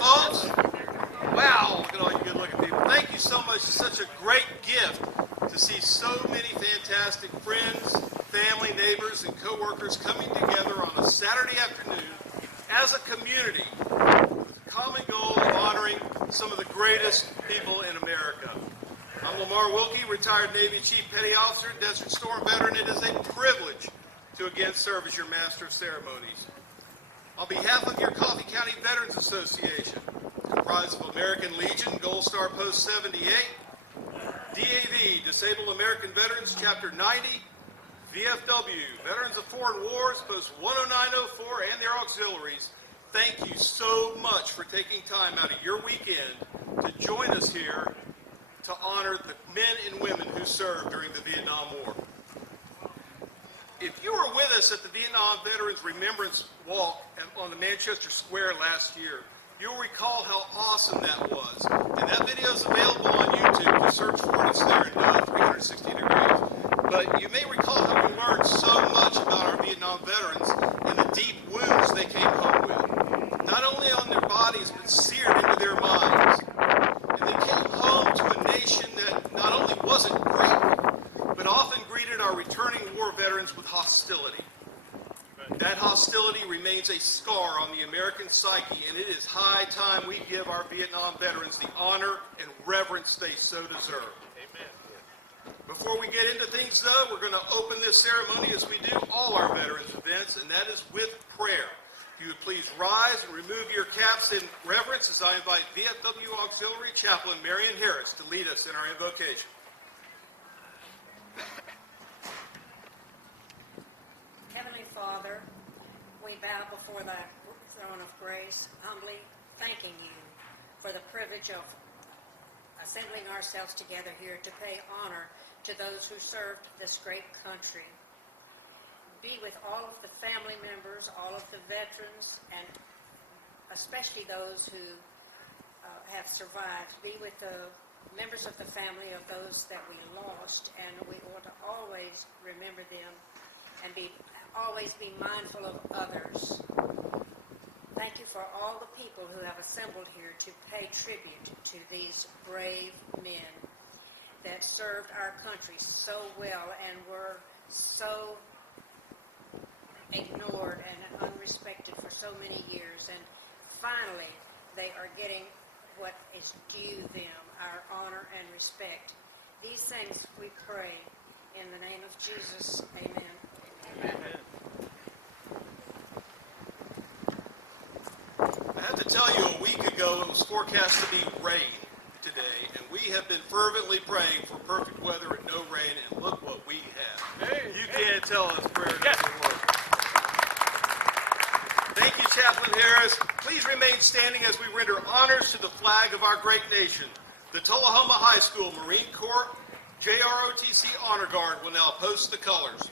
folks. Wow, look at all you good-looking people. Thank you so much. It's such a great gift to see so many fantastic friends, family, neighbors, and co-workers coming together on a Saturday afternoon as a community with the common goal of honoring some of the greatest people in America. I'm Lamar Wilkie, retired Navy Chief Petty Officer, Desert Storm veteran. It is a privilege to again serve as your Master of Ceremonies. On behalf of your Coffee County Veterans Association, comprised of American Legion, Gold Star Post 78, DAV, Disabled American Veterans, Chapter 90, VFW, Veterans of Foreign Wars, Post 10904, and their auxiliaries, thank you so much for taking time out of your weekend to join us here to honor the men and women who served during the Vietnam War. If you were with us at the Vietnam Veterans Remembrance Walk on the Manchester Square last year, you'll recall how awesome that was. And that video is available on YouTube. Just search for it. It's there in 360 degrees. But you may recall how we learned so much about our Vietnam veterans and the deep wounds they came home with. Not only on their bodies, but seared into their minds. And they came home to a nation that not only wasn't grateful, but often greeted our returning war veterans with hostility. That hostility remains a scar on the American psyche, and it is high time we give our Vietnam veterans the honor and reverence they so deserve. Amen. Before we get into things, though, we're going to open this ceremony as we do all our veterans events, and that is with prayer. If you would please rise and remove your caps in reverence as I invite VFW Auxiliary Chaplain Marion Harris to lead us in our invocation. Heavenly Father, we bow before thy throne of grace, humbly thanking you for the privilege of assembling ourselves together here to pay honor to those who served this great country. Be with all of the family members, all of the veterans, and especially those who have survived. Be with the members of the family of those that we lost, and we ought to always remember them and always be mindful of others. Thank you for all the people who have assembled here to pay tribute to these brave men that served our country so well and were so ignored and unrespected for so many years. And finally, they are getting what is due them, our honor and respect. These things we pray in the name of Jesus. Amen. Amen. I have to tell you, a week ago it was forecast to be rain today, and we have been fervently praying for perfect weather and no rain, and look what we have. Hey, you can't tell us prayer doesn't work. Thank you, Chaplain Harris. Please remain standing as we render honors to the flag of our great nation. The Tullahoma High School Marine Corps JROTC Honor Guard will now post the colors.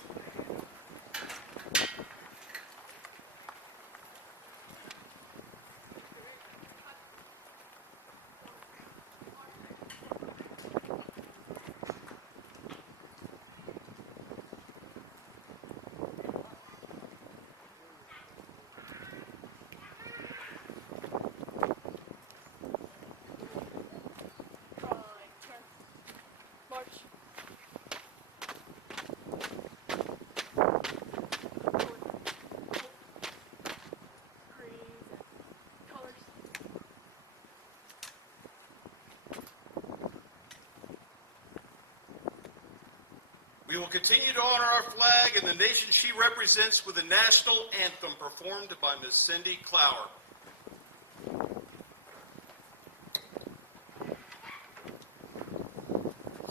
We will continue to honor our flag and the nation she represents with the national anthem performed by Ms. Cindy Clower.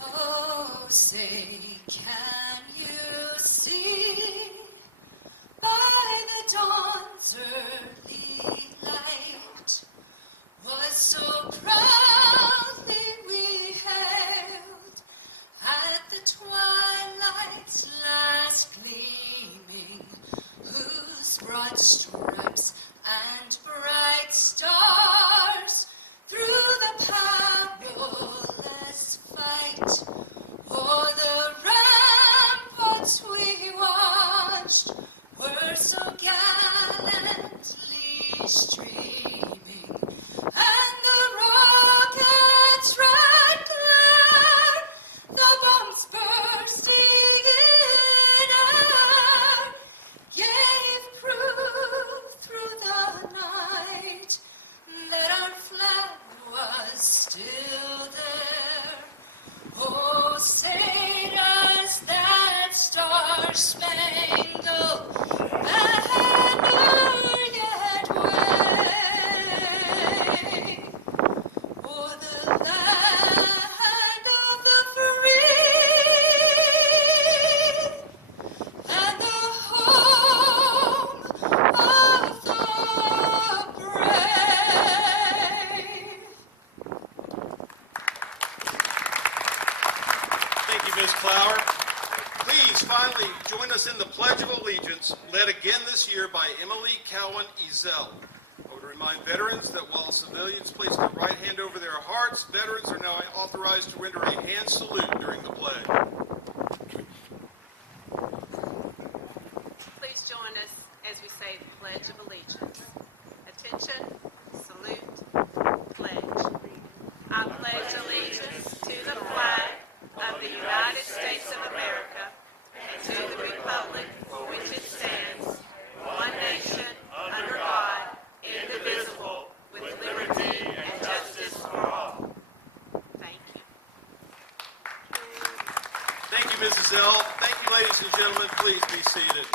Oh, say, can you see by the dawn's early light what so proudly we hailed at the twilight's last gleaming, whose broad stripes and bright stars through the perilous fight o'er the us in the Pledge of Allegiance, led again this year by Emily Cowan Ezel. I would remind veterans that while civilians place their right hand over their hearts, veterans are now authorized to render a hand salute during the pledge. Please join us as we say the Pledge of Allegiance. Attention, salute, pledge. I pledge allegiance to the flag of the United States of America and to the republic for which it stands, one nation, under God, indivisible, with liberty and justice for all. Thank you. Thank you, Mrs. L. Thank you, ladies and gentlemen. Please be seated.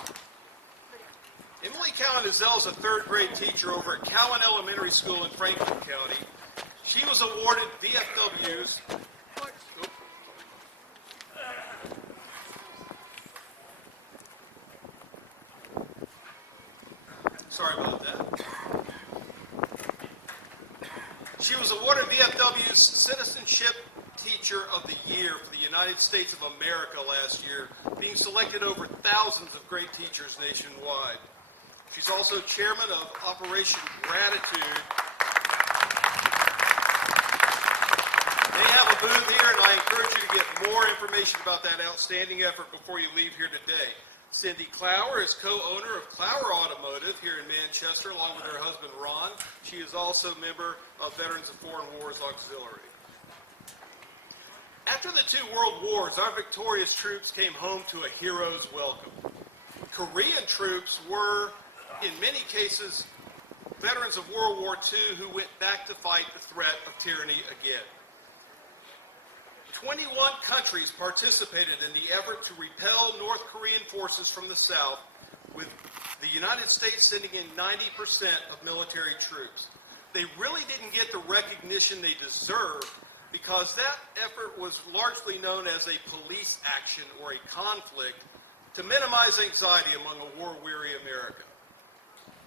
Emily Cowan Ezel is a third grade teacher over at Cowan Elementary School in Franklin County. She was awarded VFW's Sorry about that. She was awarded VFW's Citizenship Teacher of the Year for the United States of America last year, being selected over thousands of great teachers nationwide. She's also chairman of Operation Gratitude. They have a booth here, and I encourage you to get more information about that outstanding effort before you leave here today. Cindy Clower is co-owner of Clower Automotive here in Manchester, along with her husband Ron. She is also a member of Veterans of Foreign Wars Auxiliary. After the two world wars, our victorious troops came home to a hero's welcome. Korean troops were, in many cases, veterans of World War II who went back to fight the threat of tyranny again. 21 countries participated in the effort to repel North Korean forces from the south, with the United States sending in 90% of military troops. They really didn't get the recognition they deserved because that effort was largely known as a police action or a conflict to minimize anxiety among a war-weary America.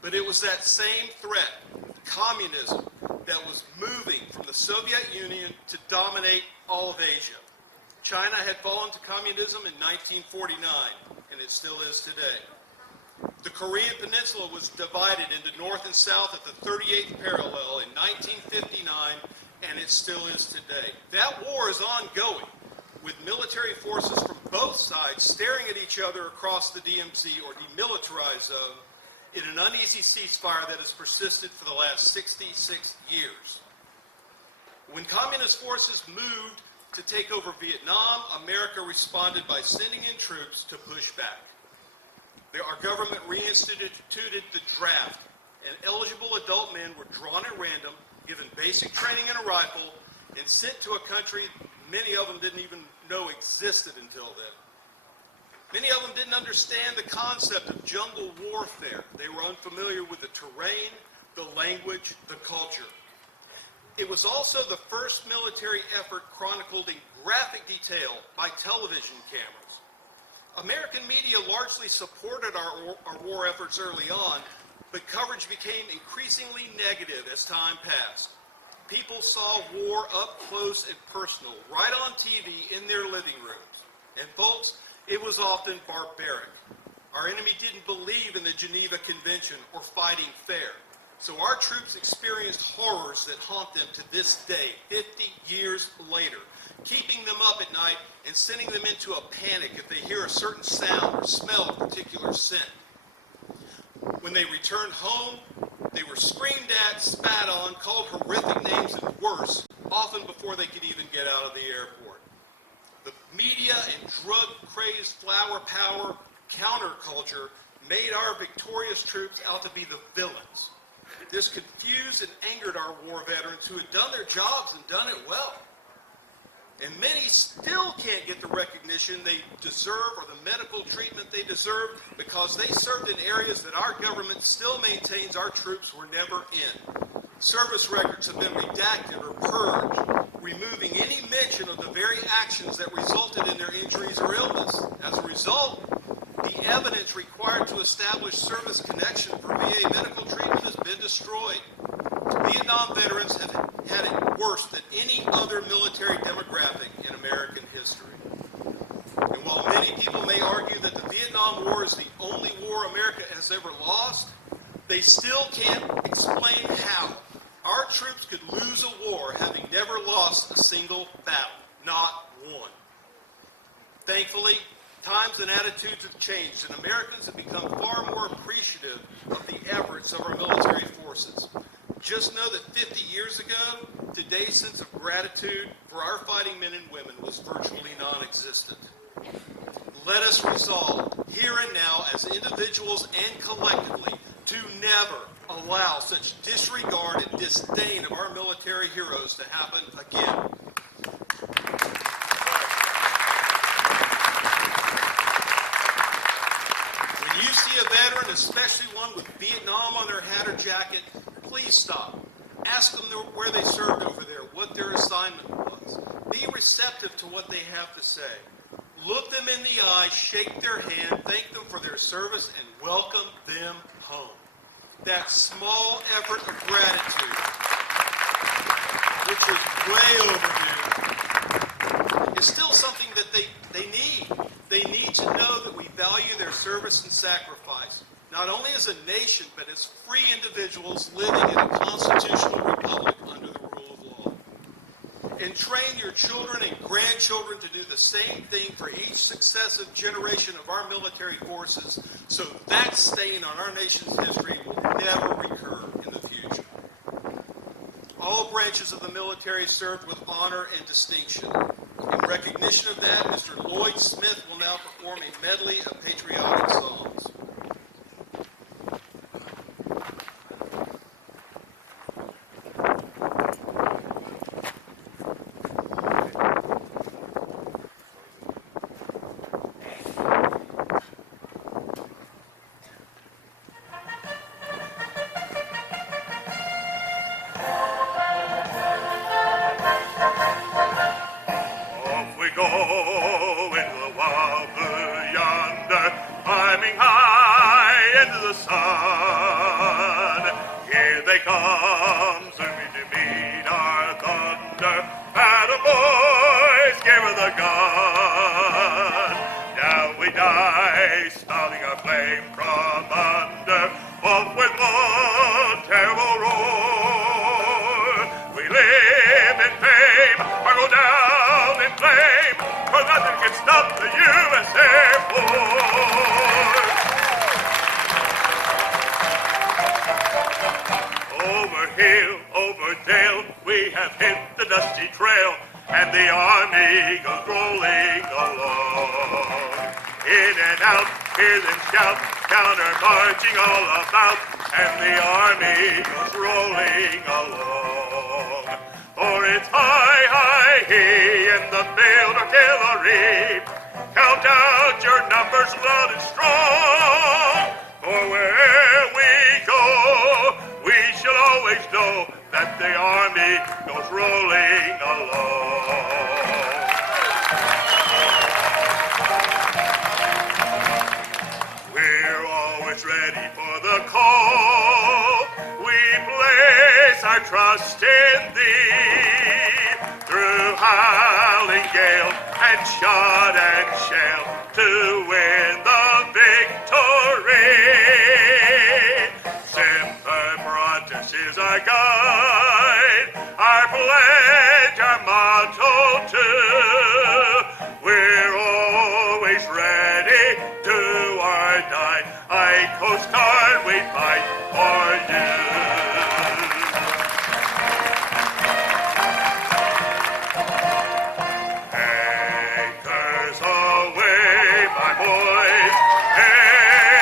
But it was that same threat, communism, that was moving from the Soviet Union to dominate all of Asia. China had fallen to communism in 1949, and it still is today. The Korean Peninsula was divided into North and South at the 38th parallel in 1959, and it still is today. That war is ongoing, with military forces from both sides staring at each other across the DMZ or demilitarized zone in an uneasy ceasefire that has persisted for the last 66 years. When communist forces moved to take over Vietnam, America responded by sending in troops to push back. Our government reinstituted the draft, and eligible adult men were drawn at random, given basic training and a rifle, and sent to a country many of them didn't even know existed until then. Many of them didn't understand the concept of jungle warfare. They were unfamiliar with the terrain, the language, the culture. It was also the first military effort chronicled in graphic detail by television cameras. American media largely supported our war efforts early on, but coverage became increasingly negative as time passed. People saw war up close and personal, right on TV in their living rooms. And folks, it was often barbaric. Our enemy didn't believe in the Geneva Convention or fighting fair. So our troops experienced horrors that haunt them to this day, 50 years later, keeping them up at night and sending them into a panic if they hear a certain sound or smell a particular scent. When they returned home, they were screamed at, spat on, called horrific names and worse, often before they could even get out of the airport. The media and drug-crazed flower power counterculture made our victorious troops out to be the villains. This confused and angered our war veterans who had done their jobs and done it well. And many still can't get the recognition they deserve or the medical treatment they deserve because they served in areas that our government still maintains our troops were never in. Service records have been redacted or purged, removing any mention of the very actions that resulted in their injuries or illness. As a result, the evidence required to establish service connection for VA medical treatment has been destroyed. Vietnam veterans have had it worse than any other military demographic in American history. And while many people may argue that the Vietnam War is the only war America has ever lost, they still can't explain how our troops could lose a war having never lost a single battle, not one. Thankfully, times and attitudes have changed, and Americans have become far more appreciative of the efforts of our military forces. Just know that 50 years ago, today's sense of gratitude for our fighting men and women was virtually non-existent. Let us resolve, here and now, as individuals and collectively, to never allow such disregard and disdain of our military heroes to happen again. When you see a veteran, especially one with Vietnam on their hat or jacket, please stop. Ask them where they served over there, what their assignment was. Be receptive to what they have to say. Look them in the eye, shake their hand, thank them for their service, and welcome them home. That small effort of gratitude, which is way overdue, is still something that they need. They need to know that we value their service and sacrifice, not only as a nation, but as free individuals living in a constitutional republic under the rule of law. And train your children and grandchildren to do the same thing for each successive generation of our military forces, so that stain on our nation's history will never recur in the future. All branches of the military served with honor and distinction. In recognition of that, Mr. Lloyd Smith will now perform a medley of patriotic songs. Marching all about, and the army goes rolling along. For it's high, high, he in the field artillery. Count out your numbers loud and strong. For where we go, we shall always know that the army goes rolling along. Ready for the call, we place our trust in thee. Through howling gale and shot and shell to win the victory. Semper Paratus is our guide, our pledge, our motto too. We're always ready to or die. Coast Guard, we fight for you. Anchors away, my boys,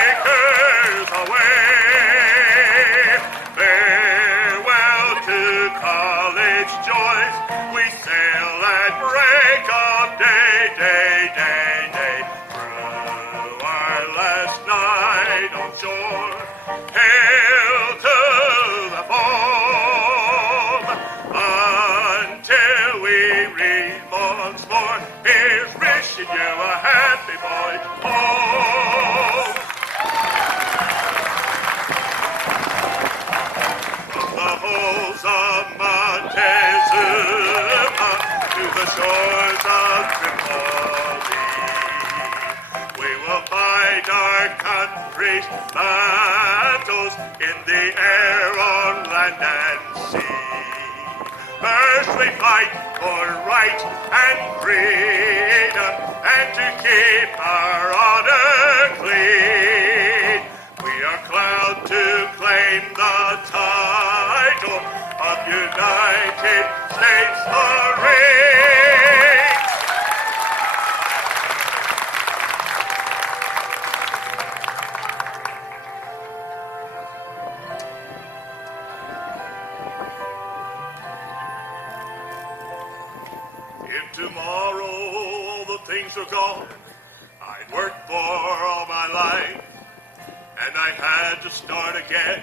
anchors away. Farewell to college joys, we sail at break of day, day, day, day. Through our last night on shore, hail to the foam, until we reach once more. Here's wishing you a happy voyage home. From the halls of Montezuma to the shores of Tripoli, our country's battles in the air, on land and sea. First we fight for right and freedom, and to keep our honor clean. We are proud to claim the title of United States Marines. If tomorrow all the things are gone I'd worked for all my life, and I had to start again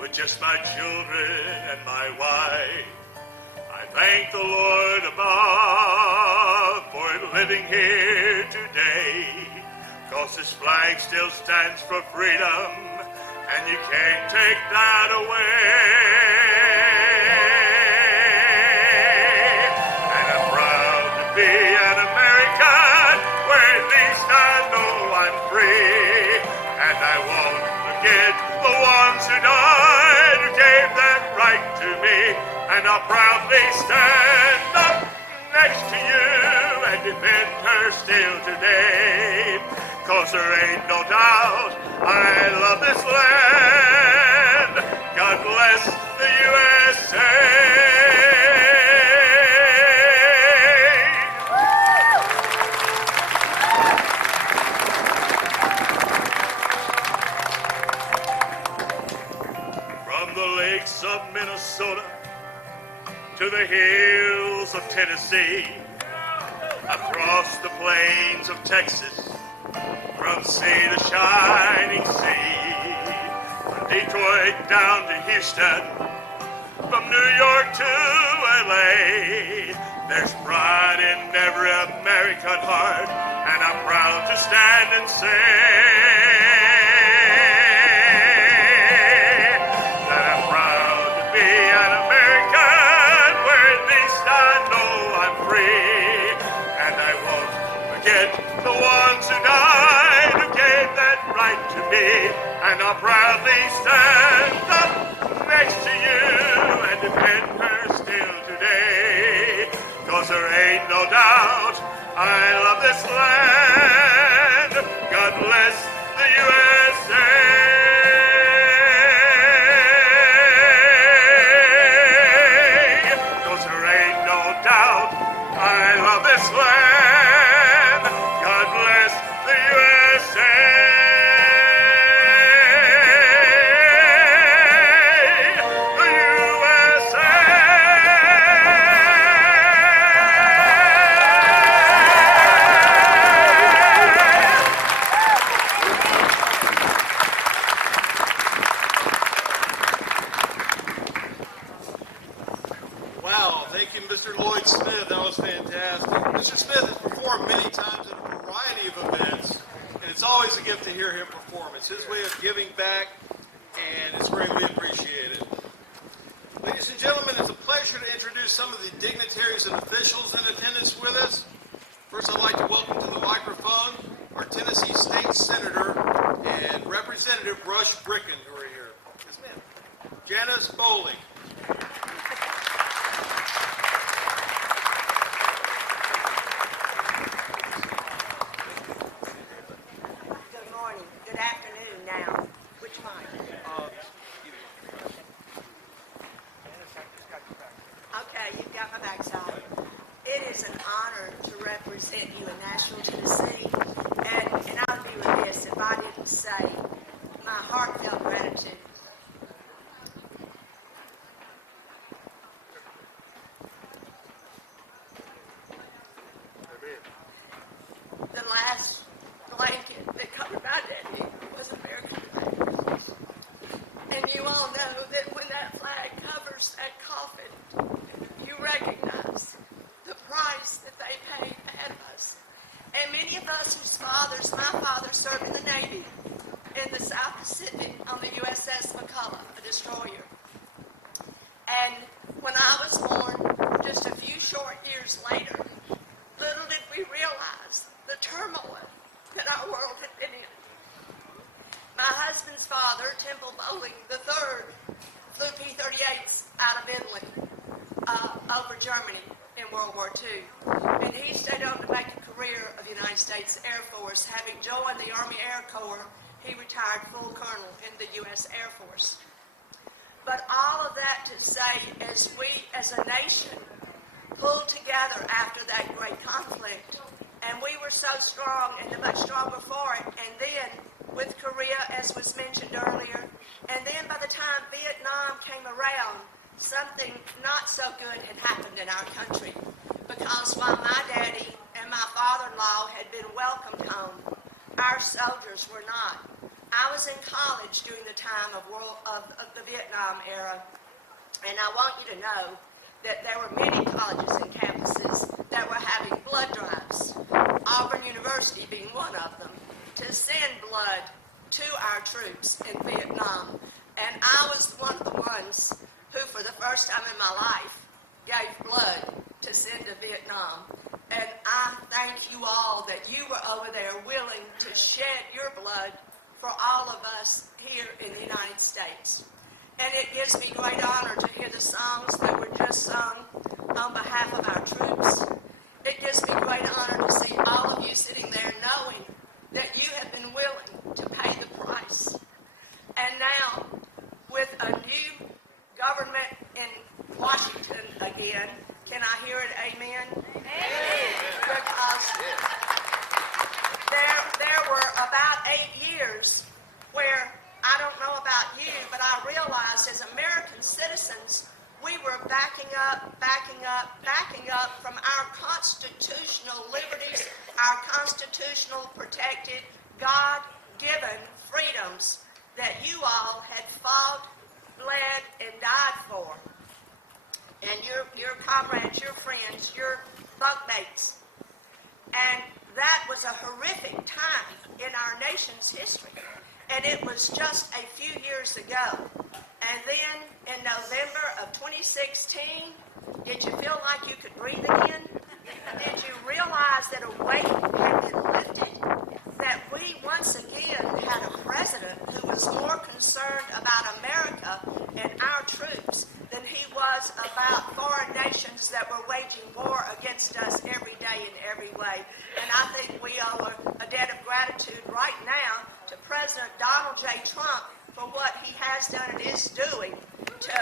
with just my children and my wife, I thank the Lord above for living here today, 'cause this flag still stands for freedom, and you can't take that away. And I'm proud to be an American, where at least I know I'm free. And I won't forget the ones who died, who gave that right to me. And I'll proudly stand up next to you and defend her still today. 'Cause there ain't no doubt I love this land. God bless the USA. From the lakes of Minnesota to the hills of Tennessee, across the plains of Texas, from sea to shining sea, from Detroit down to Houston, from New York to LA, there's pride in every American heart, and I'm proud to stand and say that I'm proud to be an American, where at least I know I'm free. And I won't forget the ones who died, who gave that right to me. And I'll proudly stand up next to you and defend her still today. 'Cause there ain't no doubt I love this land. God bless the USA. I love this land. God bless the USA. The USA. Wow, thank you, Mr. Lloyd Smith. That was fantastic. Mr. Smith has performed many times at a variety of events, and it's always a gift to hear him perform. It's his way of giving back, and it's greatly appreciated. Ladies and gentlemen, it's a pleasure to introduce some of the dignitaries and officials in attendance with us. First, I'd like to welcome to the microphone our Tennessee State Senator and Representative Rush Bricken, who are here. Yes, ma'am. Janice Bowling. Good morning, good afternoon now. Which mic? Okay, you've got my backside. It is an honor to represent you in Nashville, Tennessee, and I would be remiss if I didn't say my heartfelt gratitude. The last blanket that covered my daddy was American flag. And you all know that when that flag covers that coffin, you recognize the price that they paid ahead of us. And many of us whose fathers, my father served in the Navy in the South Pacific on the USS McCullough, a destroyer. And when I was born, just a few short years later, little did we realize the turmoil that our world had been in. My husband's father, Temple Bowling III, flew P-38s out of Italy over Germany in World War II. And he stayed on to make a career of the United States Air Force. Having joined the Army Air Corps, he retired full colonel in the U.S. Air Force. But all of that to say, as we as a nation pulled together after that great conflict, and we were so strong and much stronger for it, and then with Korea, as was mentioned earlier, and then by the time Vietnam came around, something not so good had happened in our country. Because while my daddy and my father-in-law had been welcomed home, our soldiers were not. I was in college during the time of the Vietnam era, and I want you to know that there were many colleges and campuses that were having blood drives, Auburn University being one of them, to send blood to our troops in Vietnam. And I was one of the ones who, for the first time in my life, gave blood to send to Vietnam. And I thank you all that you were over there willing to shed your blood for all of us here in the United States. And it gives me great honor to hear the songs that were just sung on behalf of our troops. It gives me great honor to see all of you sitting there knowing that you have been willing to pay the price. And now, with a new government in Washington again, can I hear it amen? Amen. Because there were about 8 years where, I don't know about you, but I realized as American citizens, we were backing up from our constitutional liberties, our constitutional protected, God-given freedoms that you all had fought, bled, and died for. And your comrades, your friends, your bunkmates. And that was a horrific time in our nation's history. And it was just a few years ago. And then in November of 2016, did you feel like you could breathe again? Did you realize that a weight had been lifted? That we once again had a president who was more concerned about America and our troops than he was about foreign nations that were waging war against us every day in every way. And I think we owe a debt of gratitude right now to President Donald J. Trump for what he has done and is doing to...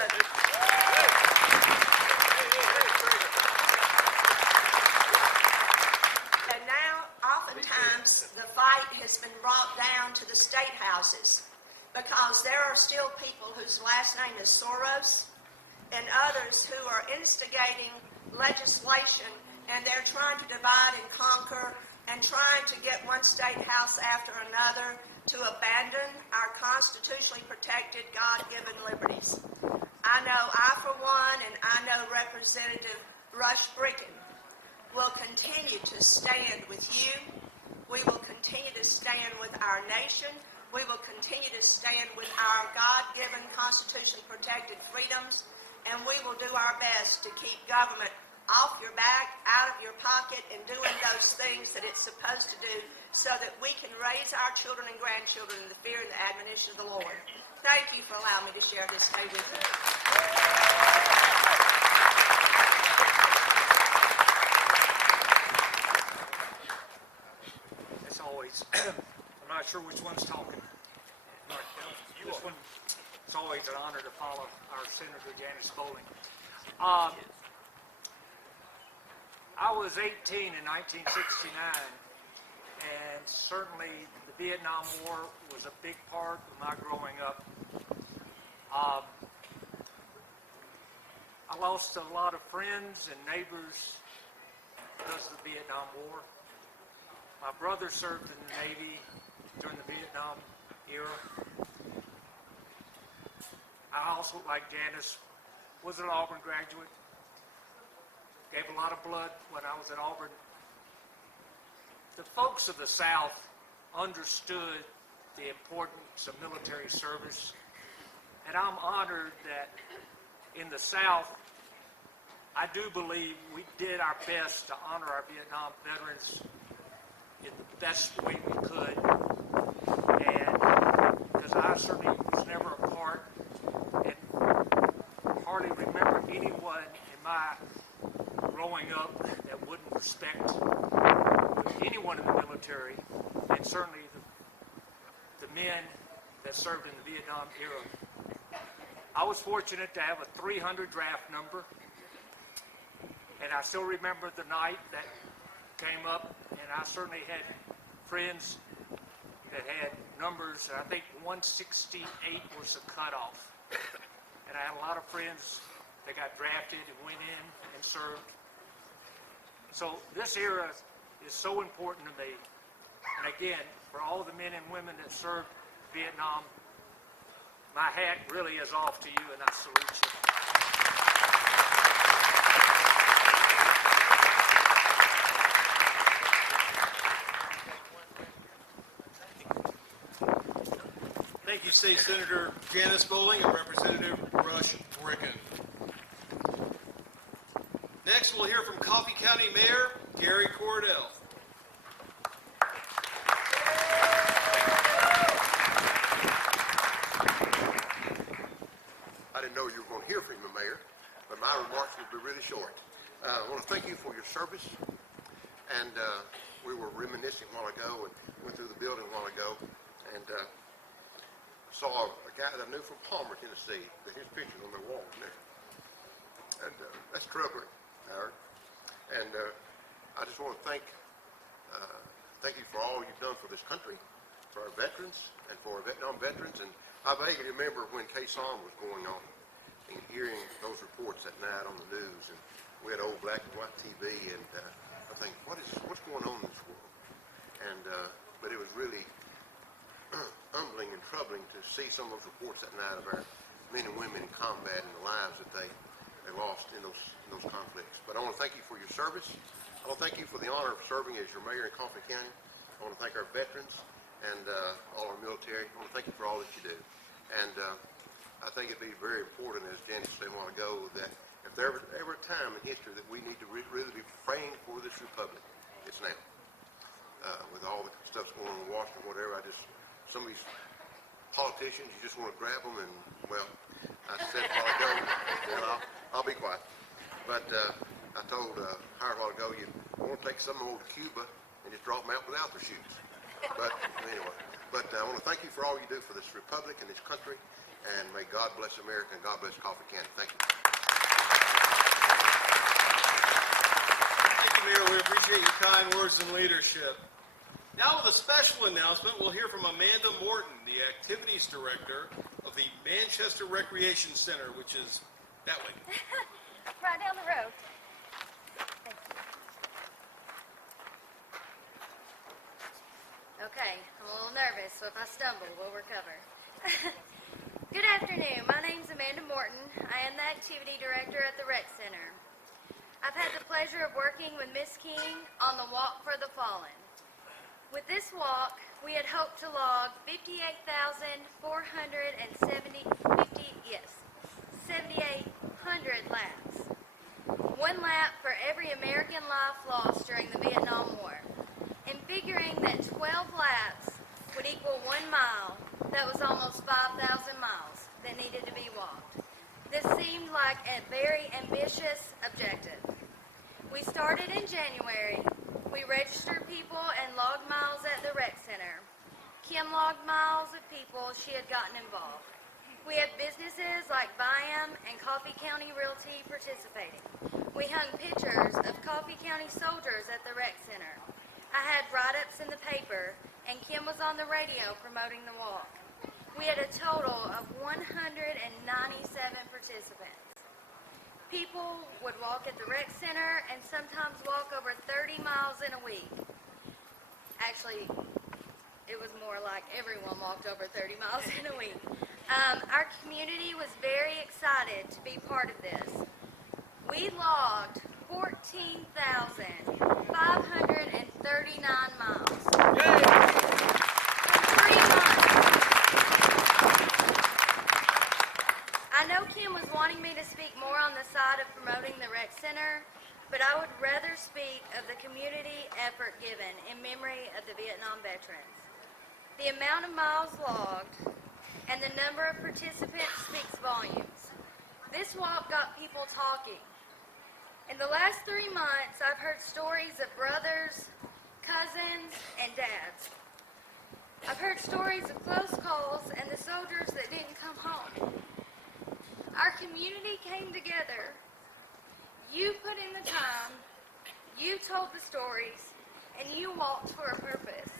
And now, oftentimes, the fight has been brought down to the state houses because there are still people whose last name is Soros and others who are instigating legislation, and they're trying to divide and conquer and trying to get one state house after another to abandon our constitutionally protected, God-given liberties. I know I, for one, and I know Representative Rush Bricken will continue to stand with you. We will continue to stand with our nation. We will continue to stand with our God-given, constitution-protected freedoms, and we will do our best to keep government off your back, out of your pocket, and doing those things that it's supposed to do so that we can raise our children and grandchildren in the fear and the admonition of the Lord. Thank you for allowing me to share this day with you. As always, I'm not sure which one's talking. This one, it's always an honor to follow our Senator Janice Bowling. I was 18 in 1969, and certainly the Vietnam War was a big part of my growing up. I lost a lot of friends and neighbors because of the Vietnam War. My brother served in the Navy during the Vietnam era. I also, like Janice, was an Auburn graduate. Gave a lot of blood when I was at Auburn. The folks of the South understood the importance of military service, and I'm honored that in the South, I do believe we did our best to honor our Vietnam veterans in the best way we could. And because I certainly was never a part and hardly remember anyone in my growing up that wouldn't respect anyone in the military, and certainly the men that served in the Vietnam era. I was fortunate to have a 300 draft number, and I still remember the night that came up, and I certainly had friends that had numbers. I think 168 was the cutoff, and I had a lot of friends that got drafted and went in and served. So this era is so important to me. And again, for all the men and women that served Vietnam, my hat really is off to you, and I salute you. Thank you, State Senator Janice Bowling and Representative Rush Ricken. Next, we'll hear from Coffee County Mayor Gary Cordell. I didn't know you were going to hear from the mayor, but my remarks will be really short. I want to thank you for your service, and we were reminiscing a while ago and went through the building a while ago, and saw a guy that I knew from Palmer, Tennessee, his picture on the wall there. And that's troubling, Howard. And I just want to thank you for all you've done for this country, for our veterans, and for our Vietnam veterans. And I vaguely remember when Quezon was going on and hearing those reports at night on the news. And we had old black and white TV, and I think, what's going on in this world? And but it was really humbling and troubling to see some of those reports that night of our men and women in combat and the lives that they lost in those conflicts. But I want to thank you for your service. I want to thank you for the honor of serving as your mayor in Coffee County. I want to thank our veterans and all our military. I want to thank you for all that you do. And I think it'd be very important, as Janice said a while ago, that if there ever a time in history that we need to really be praying for this republic, it's now. With all the stuff going on in Washington, whatever, some of these politicians, you just want to grab them and, well, I said a while ago, well, I'll be quiet. But I told Howard a while ago, you want to take some of them over to Cuba and just drop them out without their shoes. But anyway, I want to thank you for all you do for this republic and this country, and may God bless America and God bless Coffee County. Thank you. Thank you, Mayor. We appreciate your kind words and leadership. Now with a special announcement, we'll hear from Amanda Morton, the Activities Director of the Manchester Recreation Center, which is that way. Right down the road. Okay, I'm a little nervous, so if I stumble, we'll recover. Good afternoon. My name's Amanda Morton. I am the Activity Director at the Rec Center. I've had the pleasure of working with Miss King on the Walk for the Fallen. With this walk, we had hoped to log 7,800 laps. One lap for every American life lost during the Vietnam War. And figuring that 12 laps would equal 1 mile, that was almost 5,000 miles that needed to be walked. This seemed like a very ambitious objective. We started in January. We registered people and logged miles at the rec center. Kim logged miles of people she had gotten involved. We had businesses like Byam and Coffee County Realty participating. We hung pictures of Coffee County soldiers at the rec center. I had write-ups in the paper, and Kim was on the radio promoting the walk. We had a total of 197 participants. People would walk at the rec center and sometimes walk over 30 miles in a week. Actually, it was more like everyone walked over 30 miles in a week. Our community was very excited to be part of this. We logged 14,539 miles. Yay! In 3 months. I know Kim was wanting me to speak more on the side of promoting the rec center, but I would rather speak of the community effort given in memory of the Vietnam veterans. The amount of miles logged and the number of participants speaks volumes. This walk got people talking. In the last 3 months, I've heard stories of brothers, cousins, and dads. I've heard stories of close calls and the soldiers that didn't come home. Our community came together. You put in the time, you told the stories, and you walked for a purpose.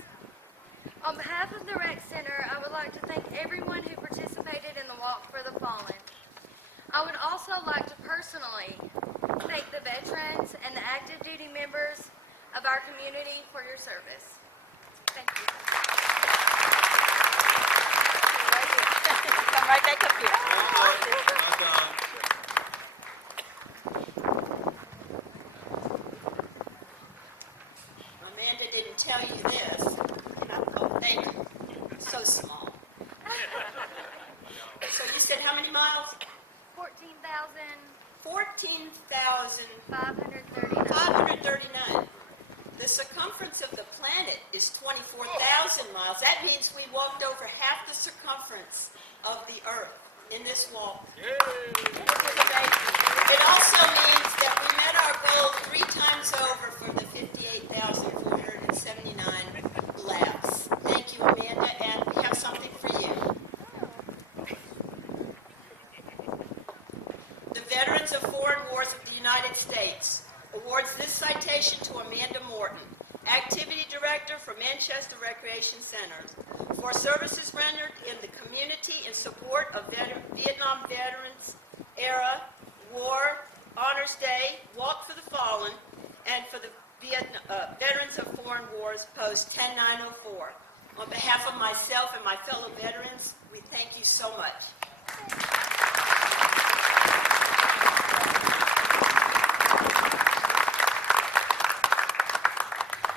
On behalf of the Rec Center, I would like to thank everyone who participated in the Walk for the Fallen. I would also like to personally thank the veterans and the active duty members of our community for your service. Thank you. Come right back up here. Well done. Amanda didn't tell you this, and I'm going to thank her. So small. So you said how many miles? 14,539. 14,539. The circumference of the planet is 24,000 miles. That means we walked over half the circumference of the Earth in this walk. This is amazing. It also means that we met our goal 3 times over for the 58,479 laps. Thank you, Amanda, and we have something for you. The Veterans of Foreign Wars of the United States awards this citation to Amanda Morton, Activity Director for Manchester Recreation Center, for services rendered in the community in support of Vietnam Veterans Era, War, Honors Day, Walk for the Fallen, and for the Veterans of Foreign Wars Post 10904. On behalf of myself and my fellow veterans, we thank you so much.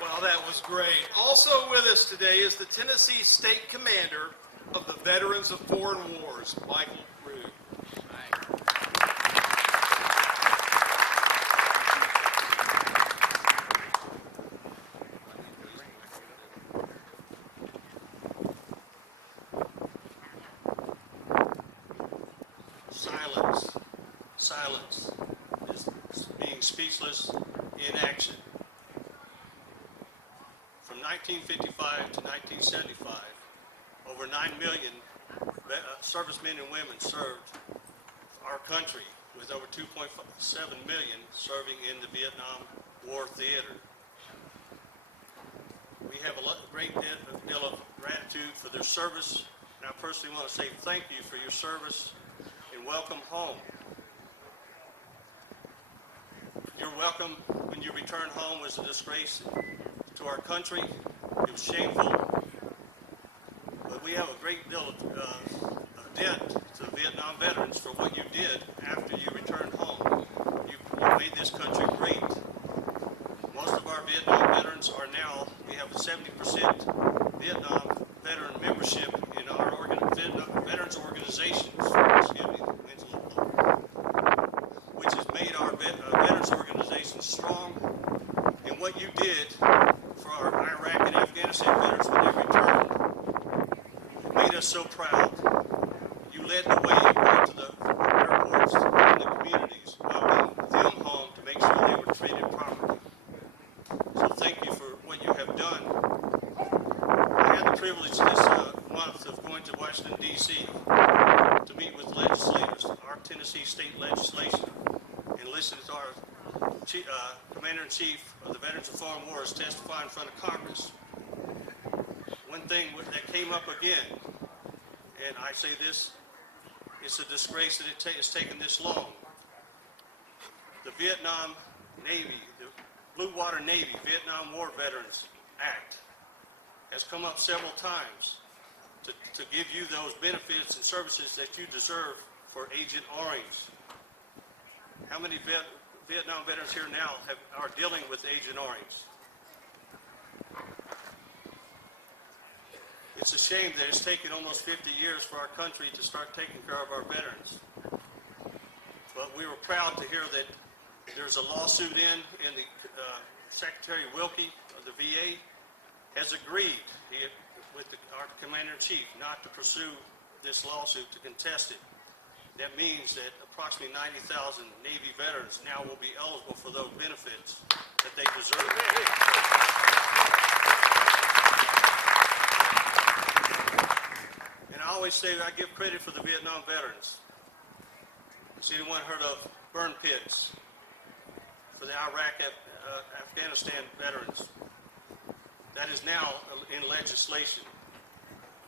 Well, that was great. Also with us today is the Tennessee State Commander of the Veterans of Foreign Wars, Michael Rood. Silence. Silence is being speechless in action. From 1955 to 1975, over 9 million servicemen and women served our country, with over 2.7 million serving in the Vietnam War theater. We have a great deal of gratitude for their service, and I personally want to say thank you for your service and welcome home. Your welcome when you return home was a disgrace to our country. It was shameful, but we have a great deal of debt to the Vietnam veterans for what you did after you returned home. You made this country great. Most of our Vietnam veterans are now, we have 70% Vietnam veteran membership in our veterans organizations, which has made our veterans organizations strong. And what you did for our Iraq and Afghanistan veterans when they returned made us so proud. You led the way to the airports and the communities, welcoming them home to make sure they were treated properly. So thank you for what you have done. I had the privilege this month of going to Washington, D.C. to meet with legislators, our Tennessee state legislation, and listen to our Commander-in-Chief of the Veterans of Foreign Wars testify in front of Congress. One thing that came up again, and I say this, it's a disgrace that it's taken this long. The Vietnam Navy, the Blue Water Navy Vietnam War Veterans Act has come up several times to give you those benefits and services that you deserve for Agent Orange. How many Vietnam veterans here now are dealing with Agent Orange? It's a shame that it's taken almost 50 years for our country to start taking care of our veterans. But we were proud to hear that There's a lawsuit in the Secretary Wilkie of the VA has agreed with our Commander-in-Chief not to pursue this lawsuit to contest it. That means that approximately 90,000 Navy veterans now will be eligible for those benefits that they deserve. And I always say I give credit for the Vietnam veterans. Has anyone heard of burn pits for the Afghanistan veterans? That is now in legislation.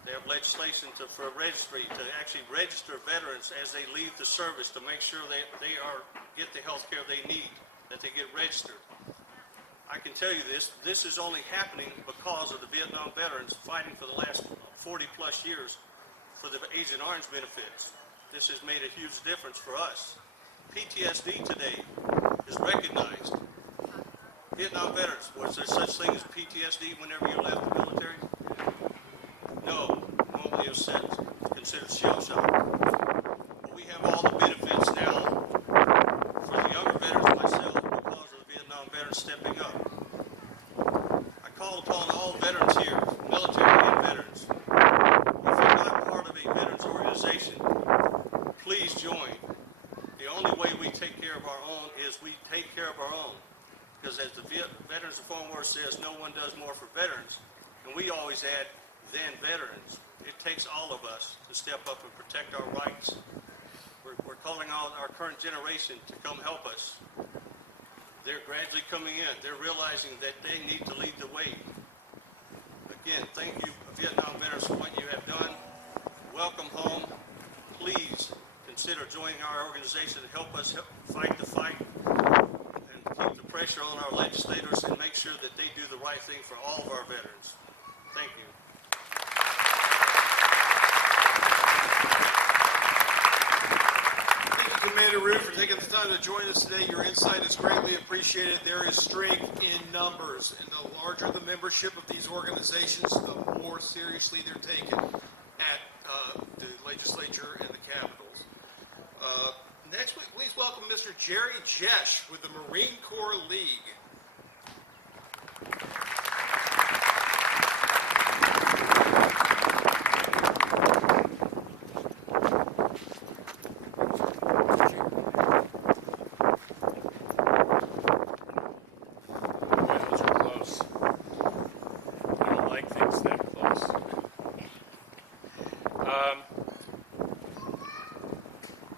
They have legislation for a registry to actually register veterans as they leave the service to make sure they get the health care they need, that they get registered. I can tell you this is only happening because of the Vietnam veterans fighting for the last 40 plus years for the Agent Orange benefits. This has made a huge difference for us. PTSD today is recognized. Vietnam veterans, was there such thing as PTSD whenever you left the military? No, normally it was considered shell shock. But we have all the benefits now for the younger veterans, myself, because of the Vietnam veterans stepping up. I call upon all veterans here, military and veterans. If you're not part of a veterans organization, please join. The only way we take care of our own is we take care of our own. Because as the Veterans Reform Board says, no one does more for veterans. And we always add, than veterans. It takes all of us to step up and protect our rights. We're calling on our current generation to come help us. They're gradually coming in. They're realizing that they need to lead the way. Again, thank you, Vietnam veterans, for what you have done. Welcome home. Please consider joining our organization to help us fight the fight and keep the pressure on our legislators and make sure that they do the right thing for all of our veterans. Thank you. Commander Root, for taking the time to join us today. Your insight is greatly appreciated. There is strength in numbers, and the larger the membership of these organizations, the more seriously they're taken at the legislature and the capitals. Next week, please welcome Mr. Jerry Jesh with the Marine Corps League.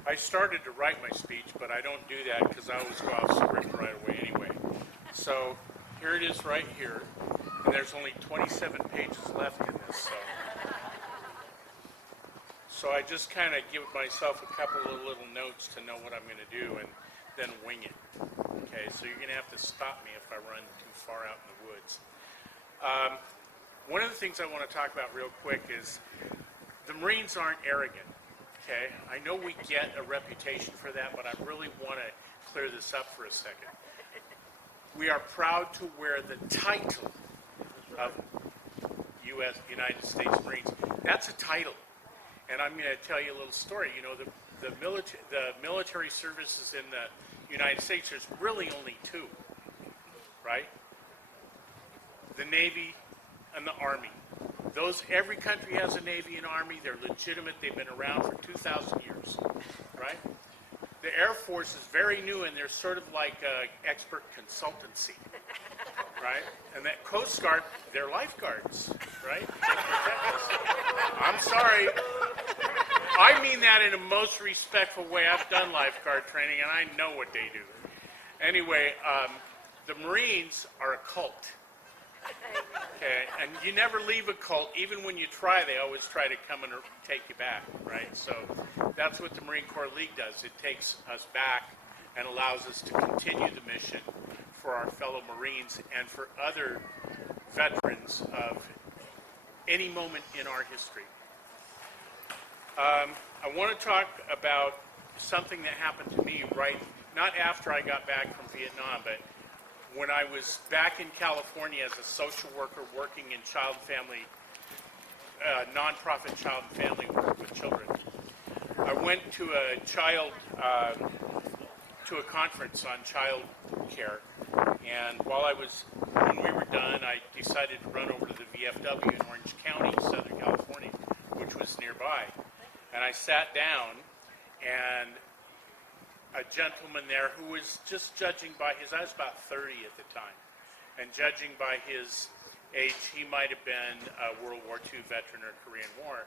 I started to write my speech, but I don't do that because I always go off script right away anyway. So here it is right here, and there's only 27 pages left in this. So I just kind of give myself a couple of little notes to know what I'm going to do and then wing it. Okay, so you're going to have to stop me if I run too far out in the woods. One of the things I want to talk about real quick is the Marines aren't arrogant. Okay, I know we get a reputation for that, but I really want to clear this up for a second. We are proud to wear the title of United States Marines. That's a title, and I'm going to tell you a little story. You know, the military services in the United States, there's really only two, right? The Navy and the Army. Every country has a Navy and Army. They're legitimate. They've been around for 2,000 years, right? The Air Force is very new, and they're sort of like expert consultancy, right? And that Coast Guard, they're lifeguards, right? I'm sorry. I mean that in a most respectful way. I've done lifeguard training, and I know what they do. Anyway, the Marines are a cult. Okay, and you never leave a cult. Even when you try, they always try to come and take you back, right? So that's what the Marine Corps League does. It takes us back and allows us to continue the mission for our fellow Marines and for other veterans of any moment in our history. I want to talk about something that happened to me not after I got back from Vietnam, but when I was back in California as a social worker working in child and family, nonprofit child and family work with children. I went to a to a conference on child care, and when we were done, I decided to run over to the VFW in Orange County, Southern California, which was nearby. And I sat down, and a gentleman there who was just judging by I was about 30 at the time, and judging by his age, he might have been a World War II veteran or Korean War.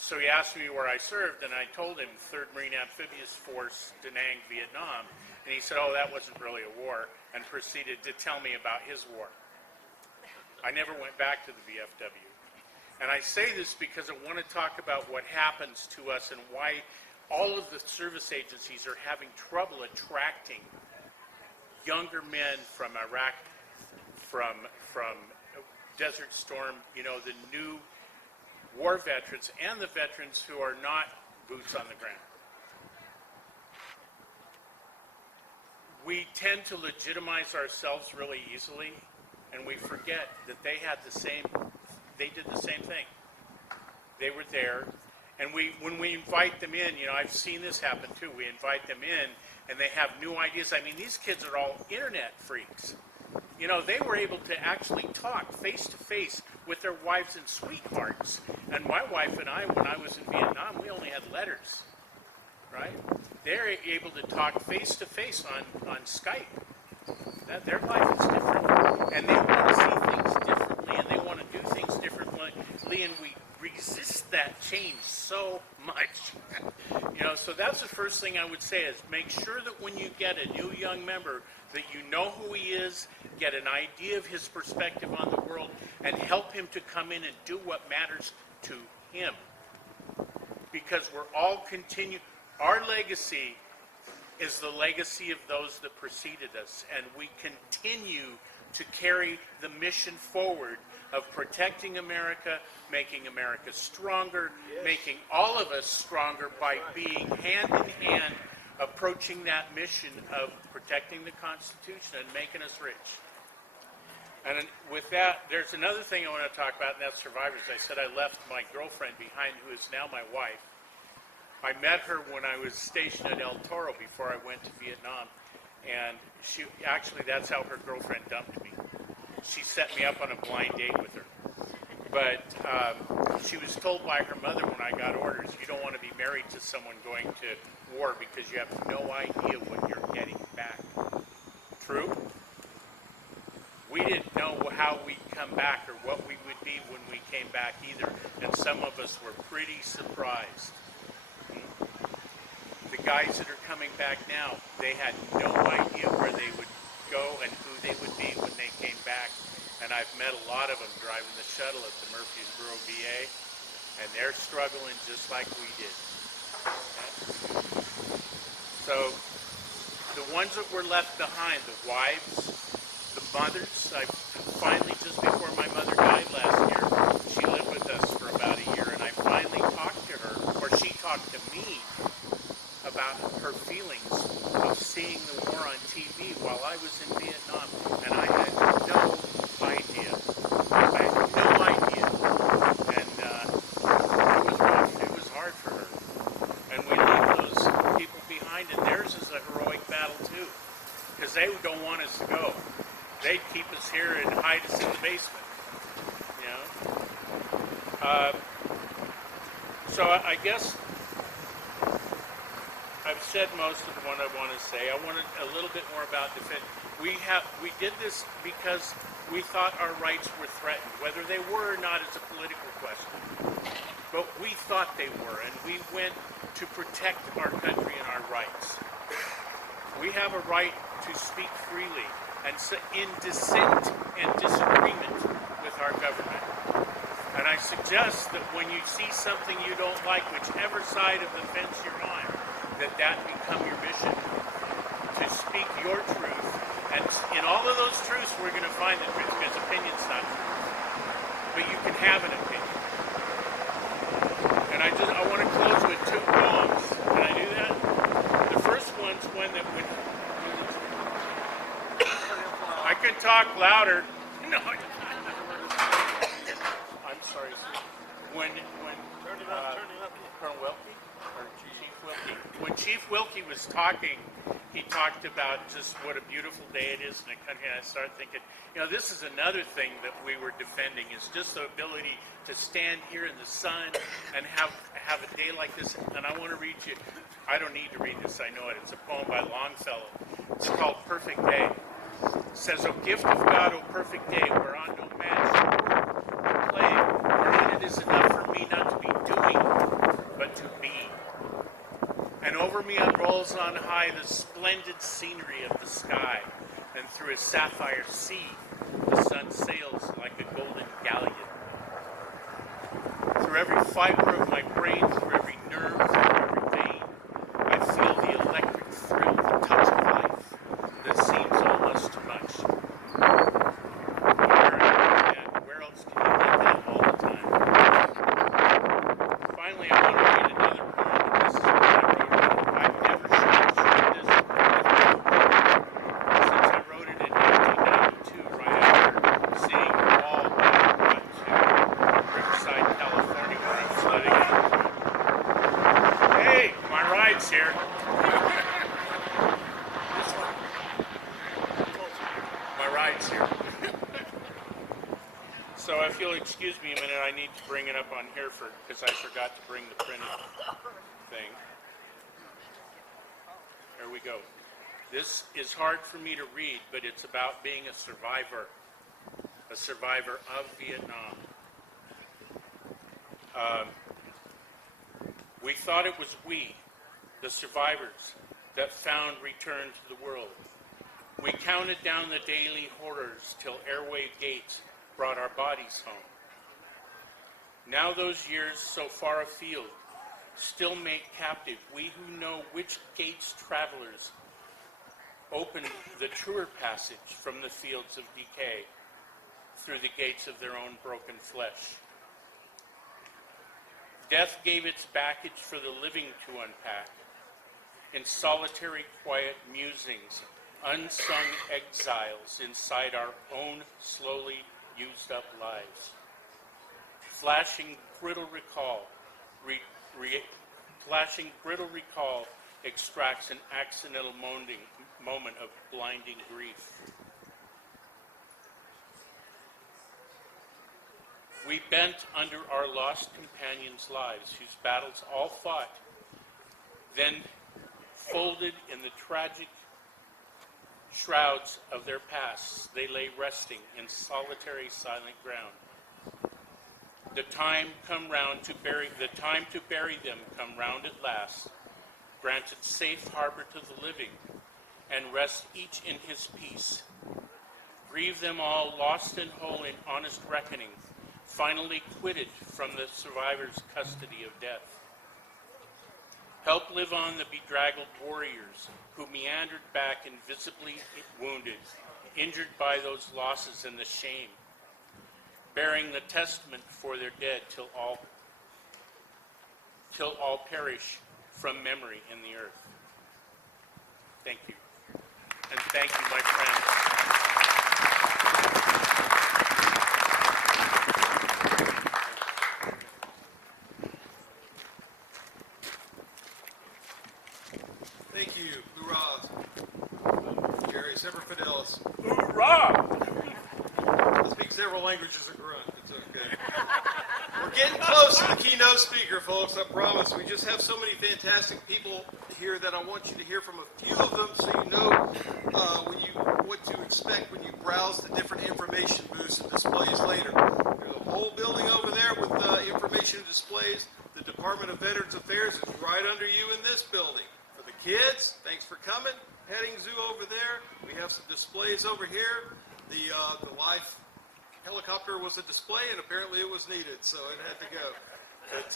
So he asked me where I served, and I told him 3rd Marine Amphibious Force, Da Nang, Vietnam. And he said, oh, that wasn't really a war, and proceeded to tell me about his war. I never went back to the VFW. And I say this because I want to talk about what happens to us and why all of the service agencies are having trouble attracting younger men from Iraq, from Desert Storm, the new war veterans and the veterans who are not boots on the ground. We tend to legitimize ourselves really easily, and we forget that they did the same thing. They were there, and when we invite them in, I've seen this happen too. We invite them in, and they have new ideas. I mean, these kids are all internet freaks. They were able to actually talk face-to-face with their wives and sweethearts. And my wife and I, when I was in Vietnam, we only had letters, right? They're able to talk face-to-face on Skype. Their life is different. And they want to see things differently, and they want to do things differently, and we resist that change so much. So that's the first thing I would say is make sure that when you get a new young member that you know who he is, get an idea of his perspective on the world, and help him to come in and do what matters to him. Because we're all our legacy is the legacy of those that preceded us, and we continue to carry the mission forward of protecting America, making America stronger, making all of us stronger by being hand in hand approaching that mission of protecting the Constitution and making us rich. And with that, there's another thing I want to talk about, and that's survivors. I said I left my girlfriend behind, who is now my wife. I met her when I was stationed at El Toro before I went to Vietnam, and that's how her girlfriend dumped me. She set me up on a blind date with her. But she was told by her mother when I got orders, you don't want to be married to someone going to war because you have no idea what you're getting back. True? We didn't know how we'd come back or what we would be when we came back either, and some of us were pretty surprised. The guys that are coming back now, they had no idea where they would go and who they would be when they came back. And I've met a lot of them driving the shuttle at the Murfreesboro VA, and they're struggling just like we did. So the ones that were left behind, the wives, the mothers, I finally, just before my mother died last year, she lived with us for about a year, and I finally talked to her, or she talked to me about her feelings of seeing the war on TV while I was in Vietnam, and I had no idea. I had no idea. And it was rough. It was hard for her. And we leave those people behind, and theirs is a heroic battle too, because they don't want us to go. They'd keep us here and hide us in the basement, So I guess I've said most of what I want to say. I wanted a little bit more about defense. We did this because we thought our rights were threatened, whether they were or not is a political question. But we thought they were, and we went to protect our country and our rights. We have a right to speak freely and in dissent and disagreement with our government. And I suggest that when you see something you don't like, whichever side of the fence you're on, that become your mission, to speak your truth. And in all of those truths, we're going to find the truth, because opinion's not true. But you can have an opinion. And I want to close with two poems. Can I do that? The first one's one that would... I could talk louder. No. I'm sorry, sir. When Colonel Welke, Chief Wilkie. When Chief Wilkie was talking, he talked about just what a beautiful day it is in the country, and I started thinking, this is another thing that we were defending, is just the ability to stand here in the sun and have a day like this. And I want to read you, I don't need to read this, I know it. It's a poem by Longfellow. It's called Perfect Day. It says, O gift of God, O perfect day, whereon no man shall work or play, wherein it is enough for me not to be doing, but to be. And over me unrolls on high the splendid scenery of the sky, and through a sapphire sea the sun sails like a golden galleon. Through every fiber of my brain, through every nerve, through every vein, I feel the electric thrill, the touch of life that seems almost too much. Where else can you get that all the time? Finally, I want to read another poem. This is one I wrote. I've never shared this since I wrote it in 1992, right after seeing the wall when I went to Riverside, California, where I was living at the time. Hey, my ride's here. My ride's here. So if you'll excuse me a minute, I need to bring it up on here because I forgot to bring the printed thing. There we go. This is hard for me to read, but it's about being a survivor of Vietnam. We thought it was we, the survivors, that found return to the world. We counted down the daily horrors till airway gates brought our bodies home. Now those years so far afield still make captive we who know which gates travelers open the truer passage from the fields of decay through the gates of their own broken flesh. Death gave its baggage for the living to unpack. In solitary quiet musings, unsung exiles inside our own slowly used up lives. Flashing brittle recall extracts an accidental moment of blinding grief. We bent under our lost companions' lives, whose battles all fought, then folded in the tragic shrouds of their pasts, they lay resting in solitary, silent ground. The time to bury them come round at last, granted safe harbor to the living, and rest each in his peace. Grieve them all, lost and whole in honest reckoning, finally quitted from the survivor's custody of death. Help live on the bedraggled warriors who meandered back invisibly wounded, injured by those losses and the shame, bearing the testament for their dead till all perish from memory in the earth. Thank you. And thank you, my friends. Thank you. Hoorah. Gary, Semper Fidelis. Hoorah! I speak several languages of grunt. It's okay. We're getting close to the keynote speaker, folks. I promise. We just have so many fantastic people here that I want you to hear from a few of them so you know what to expect when you browse the different information booths and displays later. There's a whole building over there with information displays. The Department of Veterans Affairs is right under you in this building. For the kids, thanks for coming. Petting zoo over there. We have some displays over here. The life helicopter was a display, and apparently it was needed, so it had to go. But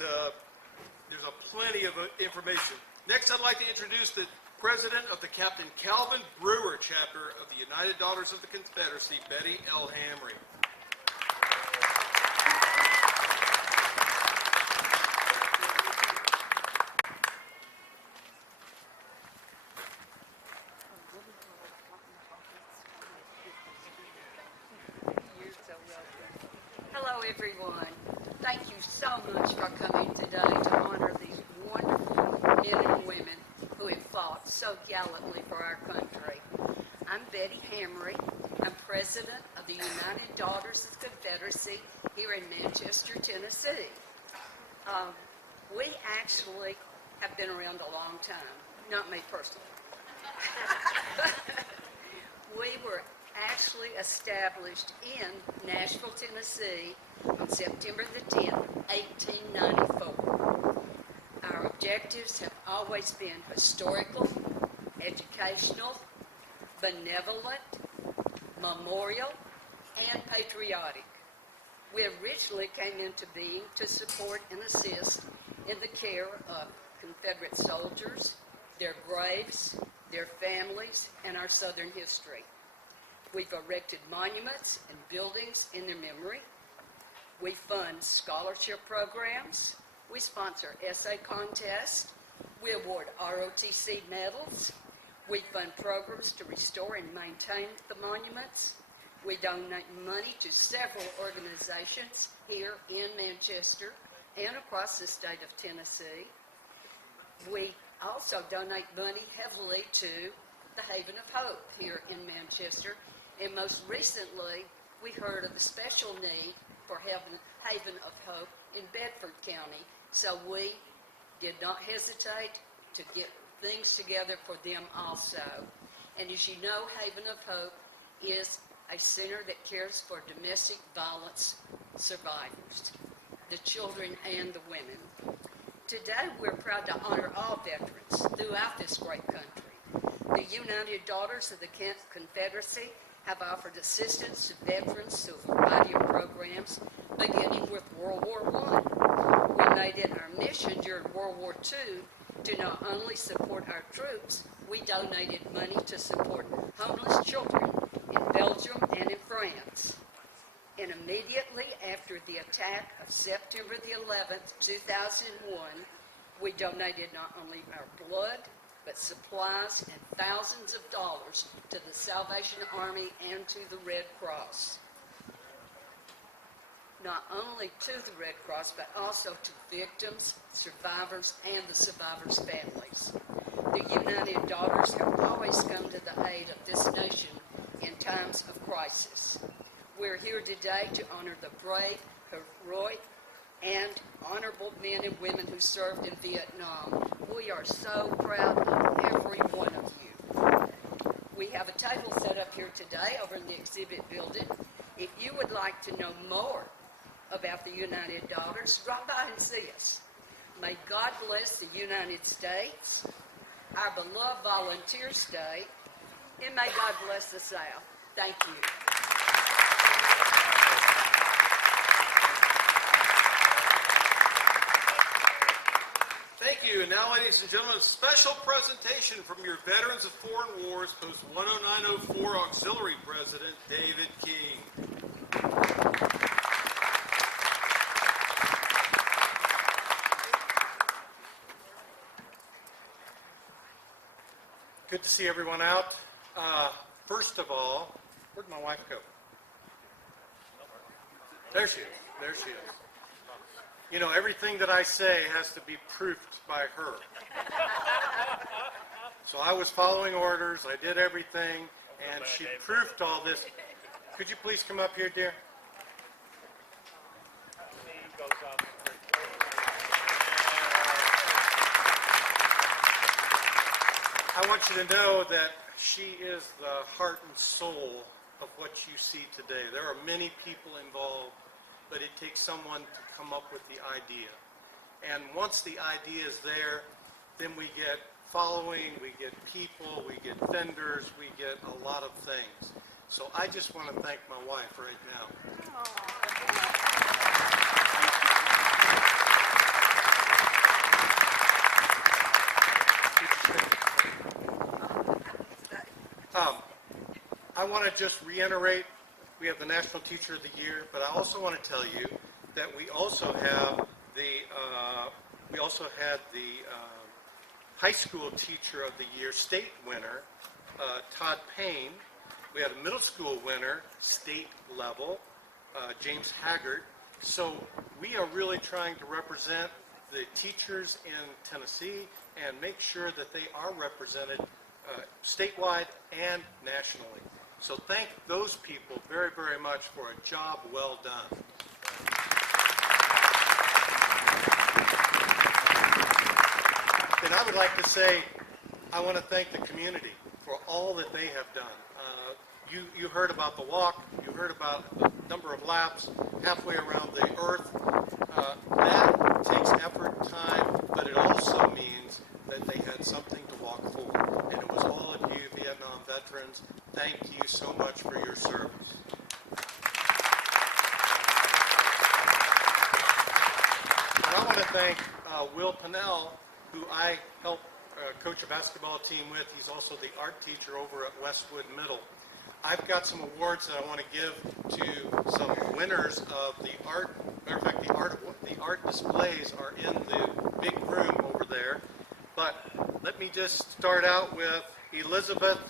there's plenty of information. Next, I'd like to introduce the president of the Captain Calvin Brewer chapter of the United Daughters of the Confederacy, Betty L. Hamry. Hello, everyone. Thank you so much for coming today to honor these wonderful so gallantly for our country. I'm Betty Hamry. I'm president of the United Daughters of the Confederacy here in Manchester, Tennessee. We actually have been around a long time, not me personally. We were actually established in Nashville, Tennessee on September the 10th, 1894. Our objectives have always been historical, educational, benevolent, memorial, and patriotic. We originally came into being to support and assist in the care of Confederate soldiers, their graves, their families, and our Southern history. We've erected monuments and buildings in their memory. We fund scholarship programs. We sponsor essay contests. We award ROTC medals. We fund programs to restore and maintain the monuments. We donate money to several organizations here in Manchester and across the state of Tennessee. We also donate money heavily to the Haven of Hope here in Manchester. And most recently, we heard of the special need for Haven of Hope in Bedford County. So we did not hesitate to get things together for them also. And as you know, Haven of Hope is a center that cares for domestic violence survivors, the children and the women. Today, we're proud to honor all veterans throughout this great country. The United Daughters of the Confederacy have offered assistance to veterans through a variety of programs, beginning with World War I. We made it our mission during World War II to not only support our troops, we donated money to support homeless children in Belgium and in France. And immediately after the attack of September the 11th, 2001, we donated not only our blood, but supplies and thousands of dollars to the Salvation Army and to the Red Cross. Not only to the Red Cross, but also to victims, survivors, and the survivors' families. The United Daughters have always come to the aid of this nation in times of crisis. We're here today to honor the brave, heroic, and honorable men and women who served in Vietnam. We are so proud of every one of you. We have a table set up here today over in the exhibit building. If you would like to know more about the United Daughters, drop by and see us. May God bless the United States, our beloved volunteer state, and may God bless the South. Thank you. Thank you. And now, ladies and gentlemen, a special presentation from your Veterans of Foreign Wars, Post 10904 Auxiliary President, David King. Good to see everyone out. First of all, where'd my wife go? There she is. There she is. You know, everything that I say has to be proofed by her. So I was following orders, I did everything, and she proofed all this. Could you please come up here, dear? I want you to know that she is the heart and soul of what you see today. There are many people involved, but it takes someone to come up with the idea. And once the idea is there, then we get following, we get people, we get vendors, we get a lot of things. So I just want to thank my wife right now. I want to just reiterate, we have the National Teacher of the Year, but I also want to tell you that we also have had the High School Teacher of the Year state winner, Todd Payne. We had a middle school winner, state level, James Haggard. So we are really trying to represent the teachers in Tennessee and make sure that they are represented statewide and nationally. So thank those people very, very much for a job well done. And I would like to say, I want to thank the community for all that they have done. You heard about the walk, you heard about the number of laps halfway around the earth. That takes effort, time, but it also means that they had something to walk for. And it was all of you Vietnam veterans. Thank you so much for your service. And I want to thank Will Pinnell, who I help coach a basketball team with. He's also the art teacher over at Westwood Middle. I've got some awards that I want to give to some winners of the art. Matter of fact, the art displays are in the big room over there. But let me just start out with Elizabeth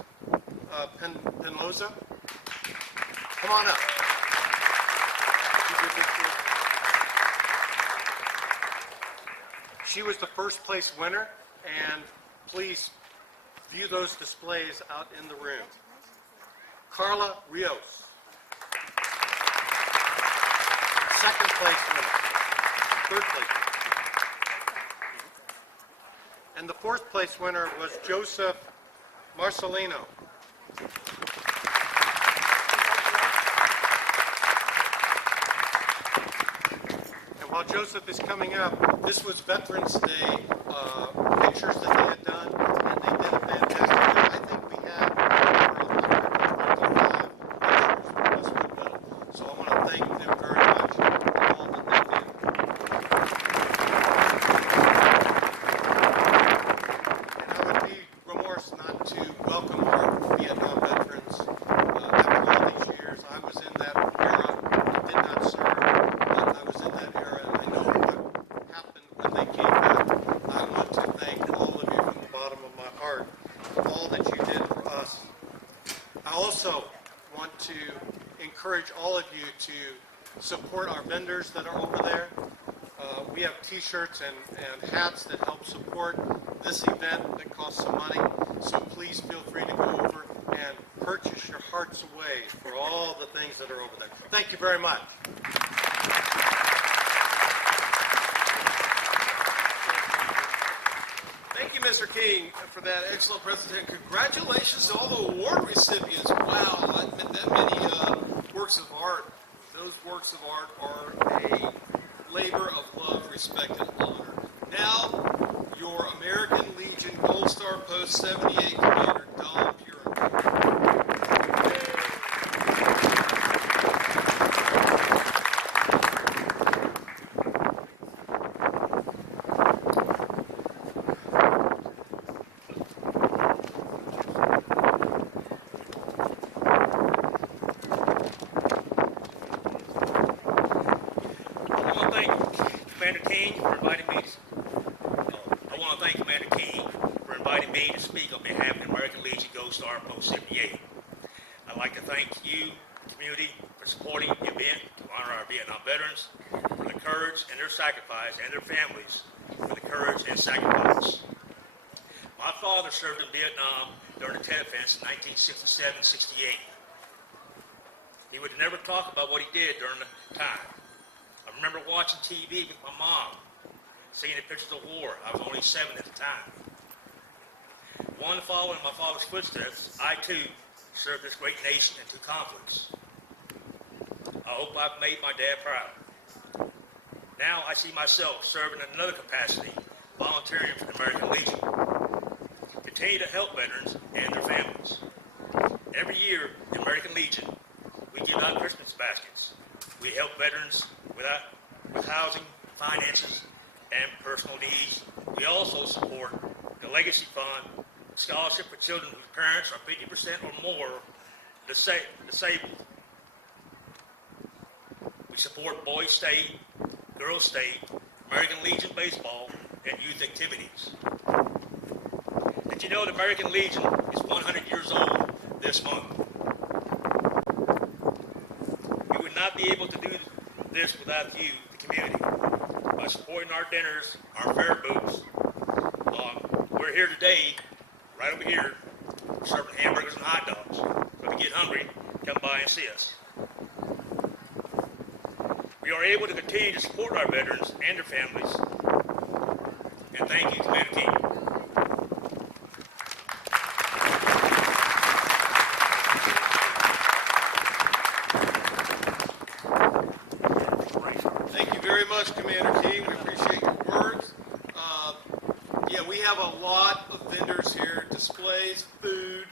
Penloza. Come on up. She was the first place winner, and please view those displays out in the room. Carla Rios, second place winner, third place winner. And the fourth place winner was Joseph Marcelino. And while Joseph is coming up, this was Veterans Day pictures that they had done, and they did a fantastic job. I think we had over 125 pictures from Westwood Middle. So I want to thank them very much for all that they did. And I would be remorse not to welcome our Vietnam veterans. After all these years, I was in that era. I did not serve, but I was in that era, and I know what happened when they came back. I want to thank all of you from the bottom of my heart for all that you did for us. I also want to encourage all of you to support our vendors that are over there. We have t-shirts and hats that help support this event that costs some money. So please feel free to go over and purchase your hearts away for all the things that are over there. Thank you very much. Thank you, Mr. King, for that excellent presentation. Congratulations to all the award recipients. Wow, that many works of art. Those works of art are a labor of love, respect, and honor. Now, your American Legion Gold Star Post 78 Commander, Don Purin. I'd like to thank you, community, for supporting the event to honor our Vietnam veterans, for the courage and their sacrifice, and their families for the courage and sacrifice. My father served in Vietnam during the Tet Offense in 1967-68. He would never talk about what he did during the time. I remember watching TV with my mom, seeing the pictures of war. I was only 7 at the time. One following my father's footsteps, I too served this great nation in 2 conflicts. I hope I've made my dad proud. Now I see myself serving in another capacity, volunteering for the American Legion. Continue to help veterans and their families. Every year, the American Legion, we give out Christmas baskets. We help veterans with housing, finances, and personal needs. We also support the Legacy Fund, scholarship for children whose parents are 50% or more disabled. We support Boys State, Girls State, American Legion baseball, and youth activities. Did you know the American Legion is 100 years old this month? We would not be able to do this without you, the community. By supporting our dinners, our fair booths, we're here today, right over here, We're serving hamburgers and hot dogs. So if you get hungry, come by and see us. We are able to continue to support our veterans and their families. And thank you, Commander King. Thank you very much, Commander King. We appreciate your words. Yeah, we have a lot of vendors here, displays, food,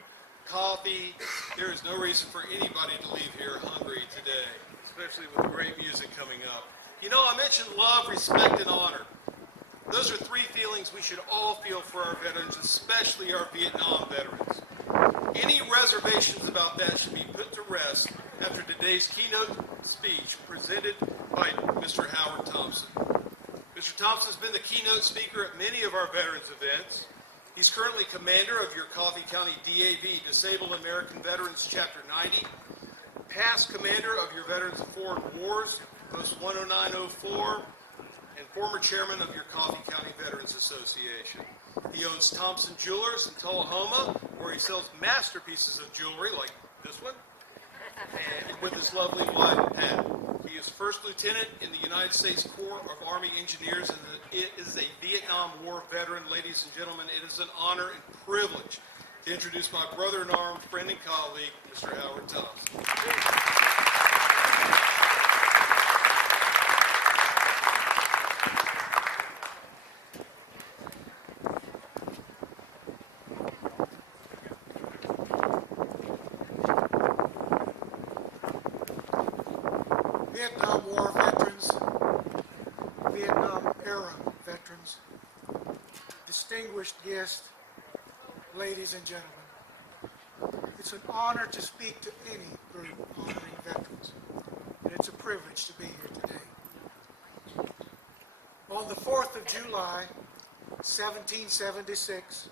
coffee. There is no reason for anybody to leave here hungry today, especially with the great music coming up. You know, I mentioned love, respect, and honor. Those are three feelings we should all feel for our veterans, especially our Vietnam veterans. Any reservations about that should be put to rest after today's keynote speech presented by Mr. Howard Thompson. Mr. Thompson has been the keynote speaker at many of our veterans events. He's currently commander of your Coffee County DAV, Disabled American Veterans Chapter 90, past commander of your Veterans of Foreign Wars, Post 10904, and former chairman of your Coffee County Veterans Association. He owns Thompson Jewelers in Tullahoma, where he sells masterpieces of jewelry like this one, and with his lovely wife, Pat. He is first lieutenant in the United States Corps of Army Engineers, and it is a Vietnam War veteran. Ladies and gentlemen, it is an honor and privilege to introduce my brother-in-arms, friend and colleague, Mr. Howard Thompson. Vietnam War veterans, Vietnam era veterans, distinguished guests, ladies and gentlemen. It's an honor to speak to any group honoring veterans, and it's a privilege to be here today. On the 4th of July, 1776,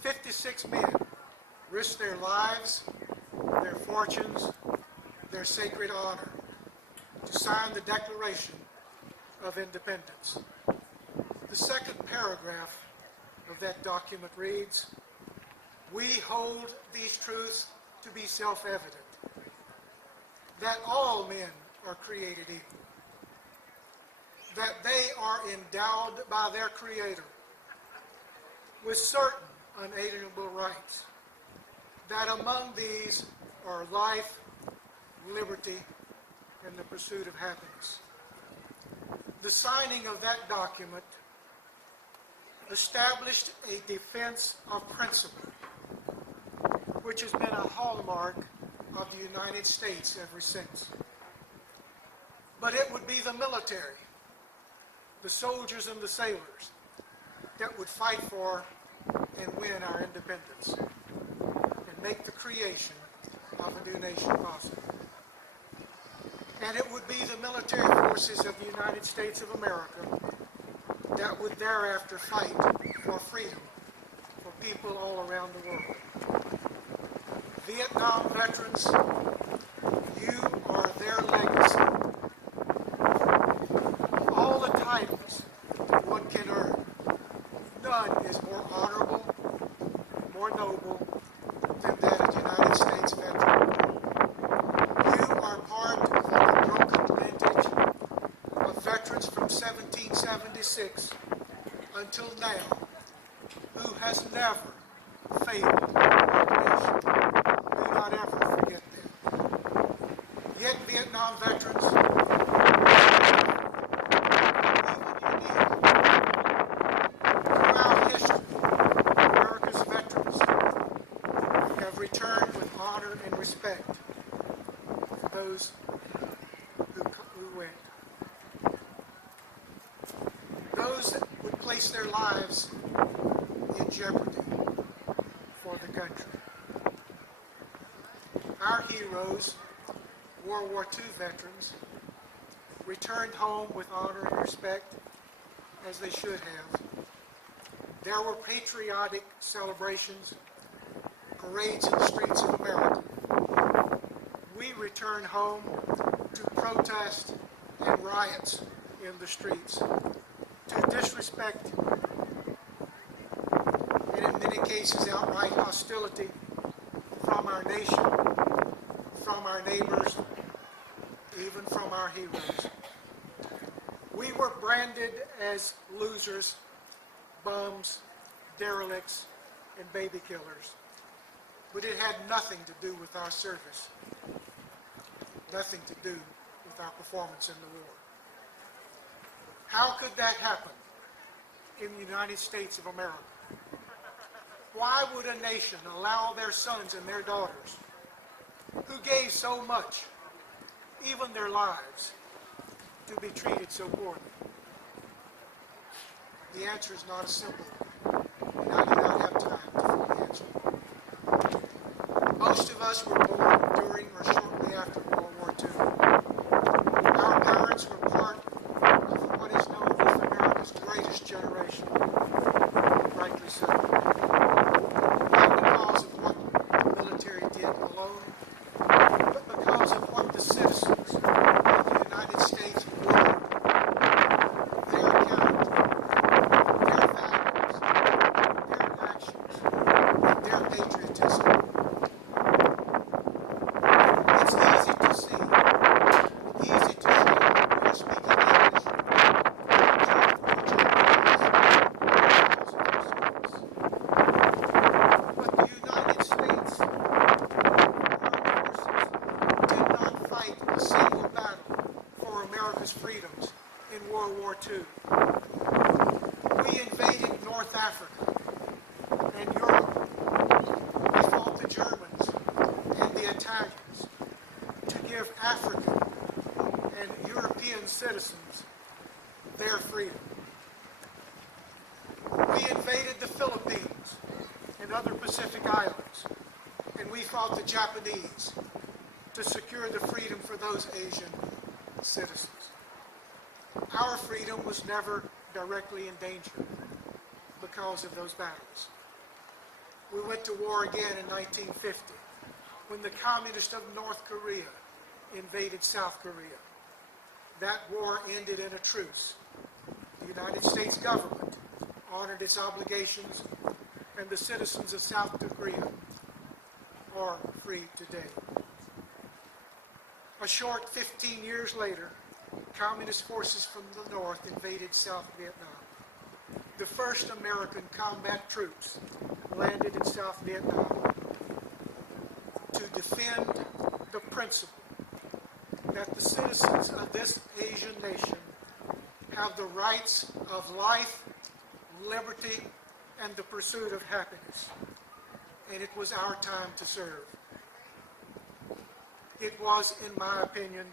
56 men risked their lives, their fortunes, their sacred honor to sign the Declaration of Independence. The second paragraph of that document reads, "We hold these truths to be self-evident, that all men are created equal, that they are endowed by their Creator with certain unalienable rights, that among these are life, liberty, and the pursuit of happiness." The signing of that document established a defense of principle, which has been a hallmark of the United States ever since. But it would be the military, the soldiers and the sailors, that would fight for and win our independence and make the creation of a new nation possible. And it would be the military forces of the United States of America that would thereafter fight for freedom for people all around the world. Vietnam veterans, you are their legacy. Of all the titles that one can earn, none is more honorable, more noble than that of United States veteran. You are part of the broken lineage of veterans from 1776 until now, who has never failed our nation. Do not ever forget that. Yet Vietnam veterans, even unique, throughout history, America's veterans have returned with honor and respect for those who went. Those that would place their lives in jeopardy for the country. Our heroes, World War II veterans, returned home with honor and respect, as they should have. There were patriotic celebrations, parades in the streets of America. We returned home to protest and riots in the streets, to disrespect and in many cases outright hostility from our nation, from our neighbors, even from our heroes. We were branded as losers, bums, derelicts, and baby killers. But it had nothing to do with our service, nothing to do with our performance in the war. How could that happen in the United States of America? Why would a nation allow their sons and their daughters, who gave so much, even their lives, to be treated so poorly? The answer is not a simple one, and I do not have time to fully answer it. Most of us were born during or shortly after World War II. Our parents were part of what is known as America's greatest generation, rightly so. Not because of what the military did alone, but because of what the citizens of the United States were, their character, their values, their actions, and their patriotism. It's easy to see, easy to show that we are speaking English, but the United States armed forces did not fight a single battle for America's freedoms in World War II. We invaded North Africa and Europe. We fought the Germans and the Italians to give African and European citizens their freedom. We invaded the Philippines and other Pacific islands, and we fought the Japanese to secure the freedom for those Asian citizens. Our freedom was never directly in danger because of those battles. We went to war again in 1950 when the communists of North Korea invaded South Korea. That war ended in a truce. The United States government honored its obligations, and the citizens of South Korea are free today. A short 15 years later, communist forces from the north invaded South Vietnam. The first American combat troops landed in South Vietnam to defend the principle that the citizens of this Asian nation have the rights of life, liberty, and the pursuit of happiness. And it was our time to serve. It was, in my opinion,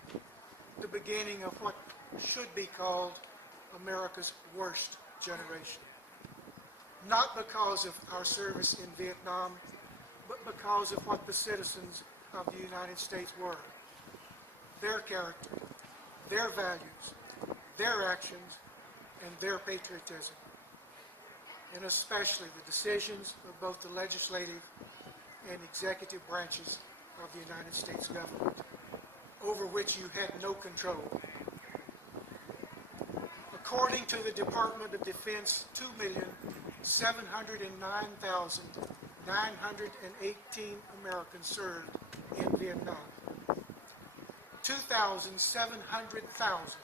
the beginning of what should be called America's worst generation. Not because of our service in Vietnam, but because of what the citizens of the United States were. Their character, their values, their actions, and their patriotism. And especially the decisions of both the legislative and executive branches of the United States government, over which you had no control. According to the Department of Defense, 2,709,918 Americans served in Vietnam. 2,700,000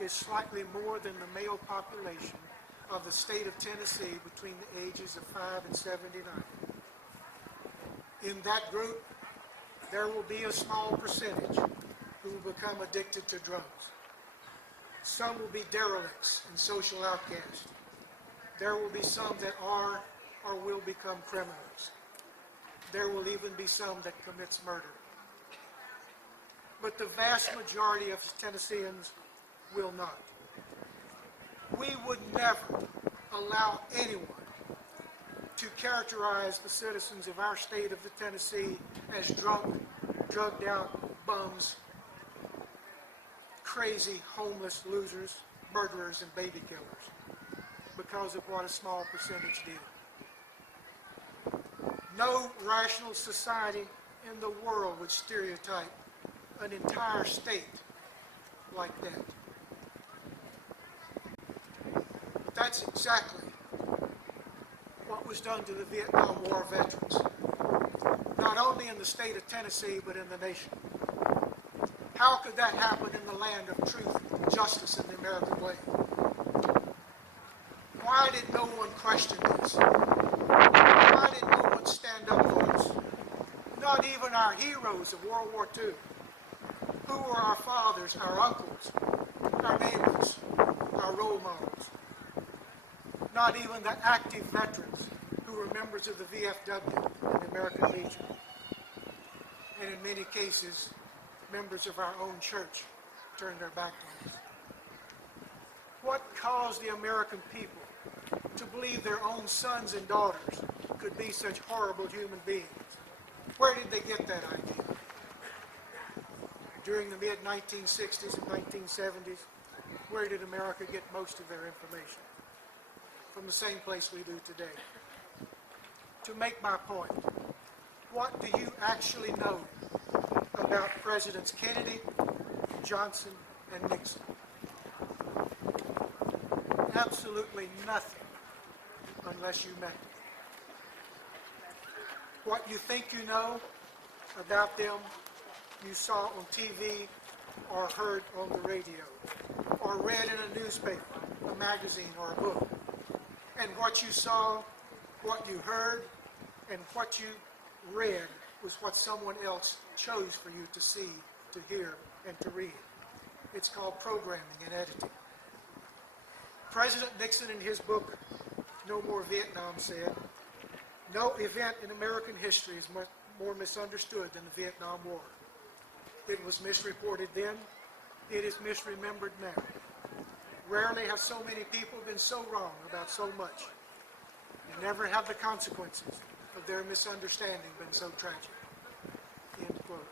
is slightly more than the male population of the state of Tennessee between the ages of 5 and 79. In that group, there will be a small percentage who will become addicted to drugs. Some will be derelicts and social outcasts. There will be some that are or will become criminals. There will even be some that commits murder. But the vast majority of Tennesseans will not. We would never allow anyone to characterize the citizens of our state of the Tennessee as drunk, drugged out bums, crazy, homeless losers, murderers, and baby killers because of what a small percentage did. No rational society in the world would stereotype an entire state like that. But that's exactly what what was done to the Vietnam War veterans, not only in the state of Tennessee, but in the nation. How could that happen in the land of truth, justice, and the American way? Why did no one question this? Why did no one stand up for us? Not even our heroes of World War II, who were our fathers, our uncles, our neighbors, our role models. Not even the active veterans who were members of the VFW and the American Legion. And in many cases, members of our own church turned their back on us. What caused the American people to believe their own sons and daughters could be such horrible human beings? Where did they get that idea? During the mid-1960s and 1970s, where did America get most of their information? From the same place we do today. To make my point, what do you actually know about Presidents Kennedy, Johnson, and Nixon? Absolutely nothing, unless you met them. What you think you know about them, you saw on TV or heard on the radio or read in a newspaper, a magazine, or a book. And what you saw, what you heard, and what you read was what someone else chose for you to see, to hear, and to read. It's called programming and editing. President Nixon, in his book, No More Vietnam, said, "No event in American history is more misunderstood than the Vietnam War. It was misreported then. It is misremembered now. Rarely have so many people been so wrong about so much. And never have the consequences of their misunderstanding been so tragic." End quote.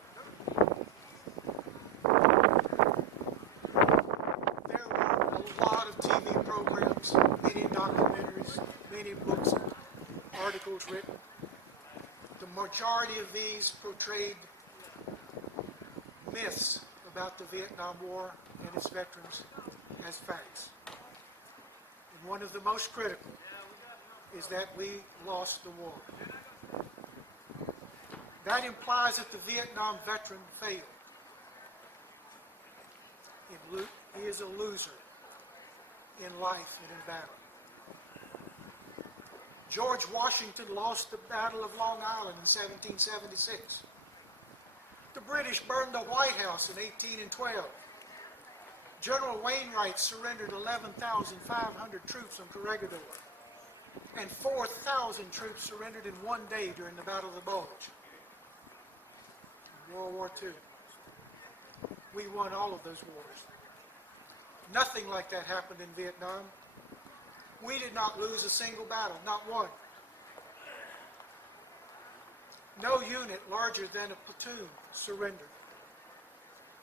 There were a lot of TV programs, many documentaries, many books and articles written. The majority of these portrayed myths about the Vietnam War and its veterans as facts. And one of the most critical is that we lost the war. That implies that the Vietnam veteran failed. He is a loser in life and in battle. George Washington lost the Battle of Long Island in 1776. The British burned the White House in 1812. General Wainwright surrendered 11,500 troops on Corregidor, and 4,000 troops surrendered in one day during the Battle of the Bulge. In World War II, we won all of those wars. Nothing like that happened in Vietnam. We did not lose a single battle, not one. No unit larger than a platoon surrendered.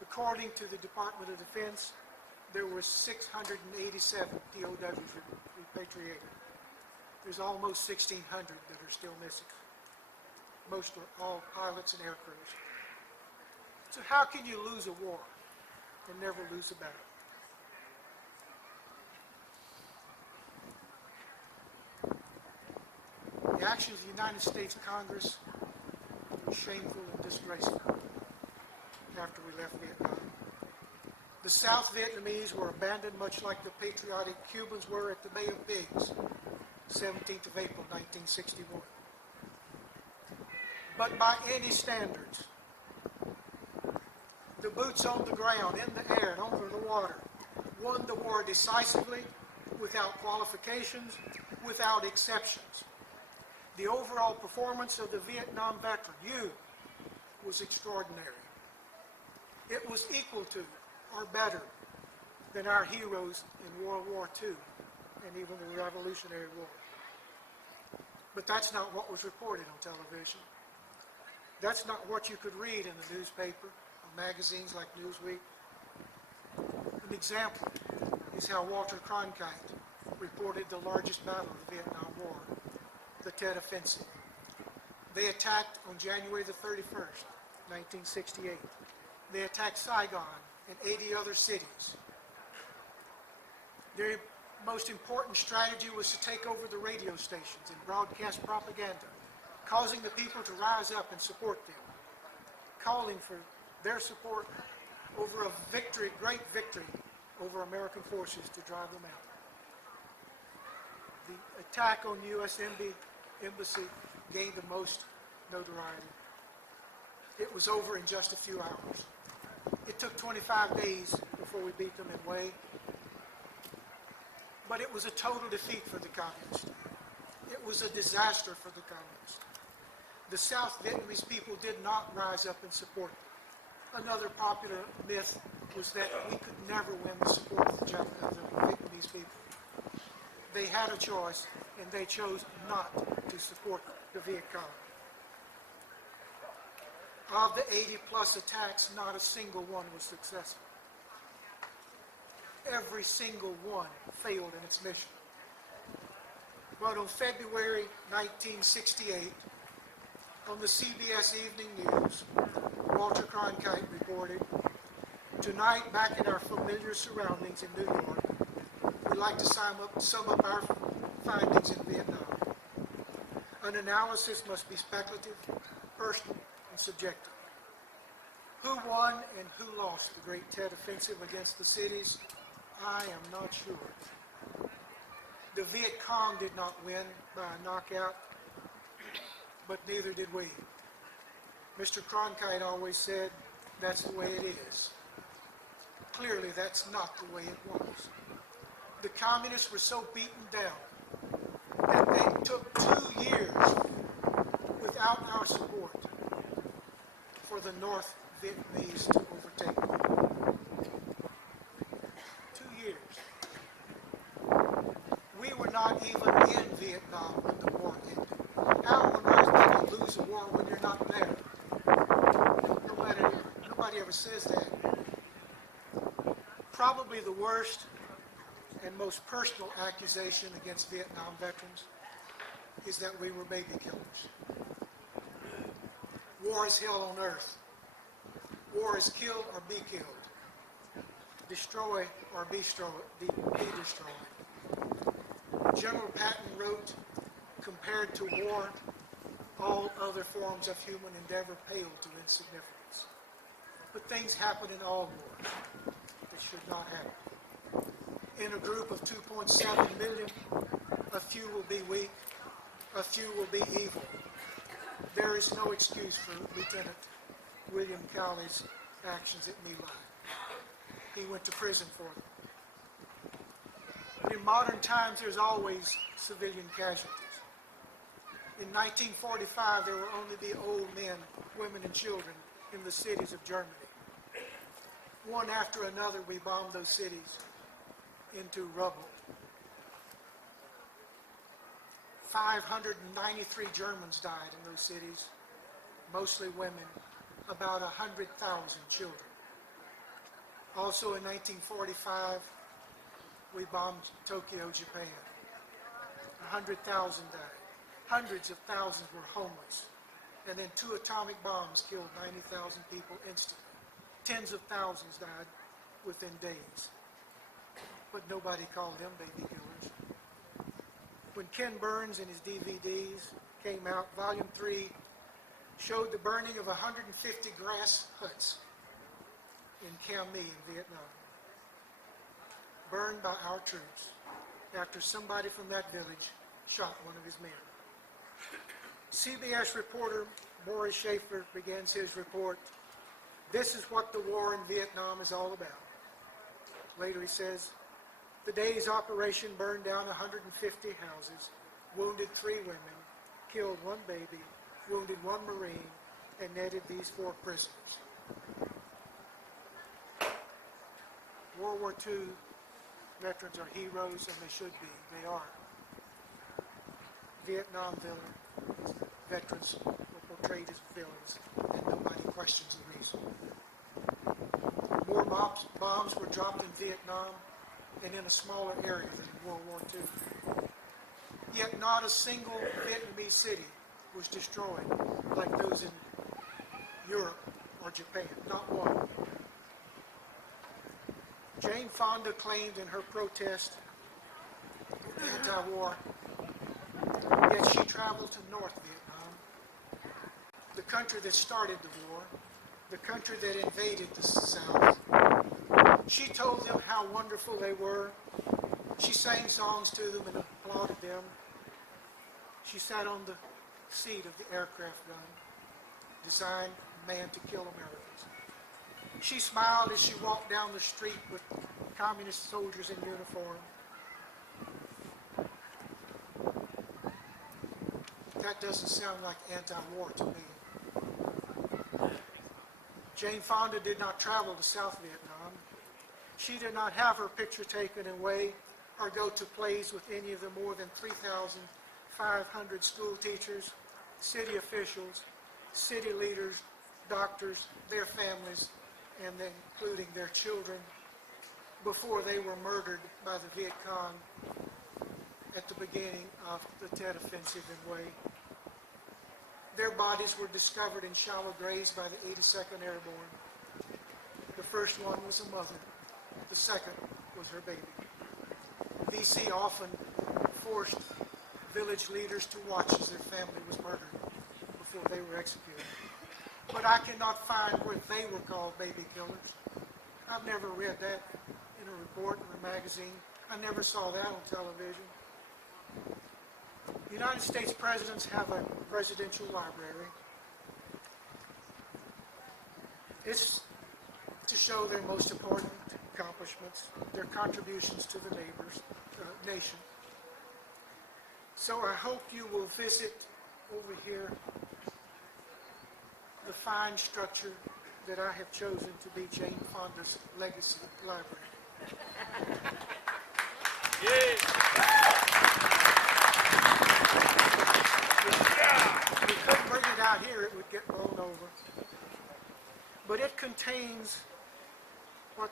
According to the Department of Defense, there were 687 POWs repatriated. There's almost 1,600 that are still missing. Most are all pilots and air crews. So how can you lose a war and never lose a battle? The actions of the United States Congress were shameful and disgraceful after we left Vietnam. The South Vietnamese were abandoned much like the patriotic Cubans were at the Bay of Pigs, 17th of April, 1961. But by any standards, the boots on the ground, in the air, and over the water, won the war decisively, without qualifications, without exceptions. The overall performance of the Vietnam veteran, you, was extraordinary. It was equal to or better than our heroes in World War II and even the Revolutionary War. But that's not what was reported on television. That's not what you could read in the newspaper or magazines like Newsweek. An example is how Walter Cronkite reported the largest battle of the Vietnam War, the Tet Offensive. They attacked on January the 31st, 1968. They attacked Saigon and 80 other cities. They most important strategy was to take over the radio stations and broadcast propaganda, causing the people to rise up and support them, calling for their support over a victory, great victory over American forces to drive them out. The attack on U.S. Embassy gained the most notoriety. It was over in just a few hours. It took 25 days before we beat them in Hue, but it was a total defeat for the communists. It was a disaster for the communists. The South Vietnamese people did not rise up and support them. Another popular myth was that we could never win the support of the Vietnamese people. They had a choice, and they chose not to support the Viet Cong. Of the 80-plus attacks, not a single one was successful. Every single one failed in its mission. But on February 1968, on the CBS Evening News, Walter Cronkite reported, "Tonight, back in our familiar surroundings in New York, we'd like to sum up our findings in Vietnam. An analysis must be speculative, personal, and subjective. Who won and who lost the Great Tet Offensive against the cities? I am not sure. The Viet Cong did not win by a knockout, but neither did we. Mr. Cronkite always said, that's the way it is. Clearly, that's not the way it was. The communists were so beaten down that they took 2 years without our support for the North Vietnamese to overtake them. 2 years. We were not even in Vietnam when the war ended. How on earth can you lose a war when you're not there? Nobody ever says that. Probably the worst and most personal accusation against Vietnam veterans is that we were baby killers. War is hell on earth. War is kill or be killed. Destroy or be destroyed. General Patton wrote, compared to war, all other forms of human endeavor pale to insignificance. But things happen in all wars that should not happen. In a group of 2.7 million, a few will be weak, a few will be evil. There is no excuse for Lieutenant William Cowley's actions at My Lai. He went to prison for them. But in modern times, there's always civilian casualties. In 1945, there were only the old men, women, and children in the cities of Germany. One after another, we bombed those cities into rubble. 593 Germans died in those cities, mostly women, about 100,000 children. Also in 1945, we bombed Tokyo, Japan. 100,000 died. Hundreds of thousands were homeless. And then 2 atomic bombs killed 90,000 people instantly. Tens of thousands died within days. But nobody called them baby killers. When Ken Burns and his DVDs came out, Volume 3 showed the burning of 150 grass huts in Cam My in Vietnam, burned by our troops after somebody from that village shot one of his men. CBS reporter Boris Schaefer begins his report, "This is what the war in Vietnam is all about." Later he says, "The day's operation burned down 150 houses, wounded 3 women, killed 1 baby, wounded 1 Marine, and netted these 4 prisoners." World War II veterans are heroes, and they should be. They are. Vietnam veterans were portrayed as villains, and nobody questions the reason. More bombs were dropped in Vietnam and in a smaller area than in World War II. Yet not a single Vietnamese city was destroyed like those in Europe or Japan, not one. Jane Fonda claimed in her protest anti-war, yet she traveled to North Vietnam, the country that started the war, the country that invaded the South. She told them how wonderful they were. She sang songs to them and applauded them. She sat on the seat of the aircraft gun, designed man to kill Americans. She smiled as she walked down the street with communist soldiers in uniform. That doesn't sound like anti-war to me. Jane Fonda did not travel to South Vietnam. She did not have her picture taken away or go to plays with any of the more than 3,500 school teachers, city officials, city leaders, doctors, their families, and then including their children, before they were murdered by the Viet Cong at the beginning of the Tet Offensive in Hue. Their bodies were discovered in shallow graves by the 82nd Airborne. The first one was a mother. The second was her baby. VC often forced village leaders to watch as their family was murdered before they were executed. But I cannot find where they were called baby killers. I've never read that in a report or a magazine. I never saw that on television. United States presidents have a presidential library. It's to show their most important accomplishments, their contributions to the nation. So I hope you will visit over here the fine structure that I have chosen to be Jane Fonda's legacy library. If we couldn't bring it out here, it would get blown over. But it contains what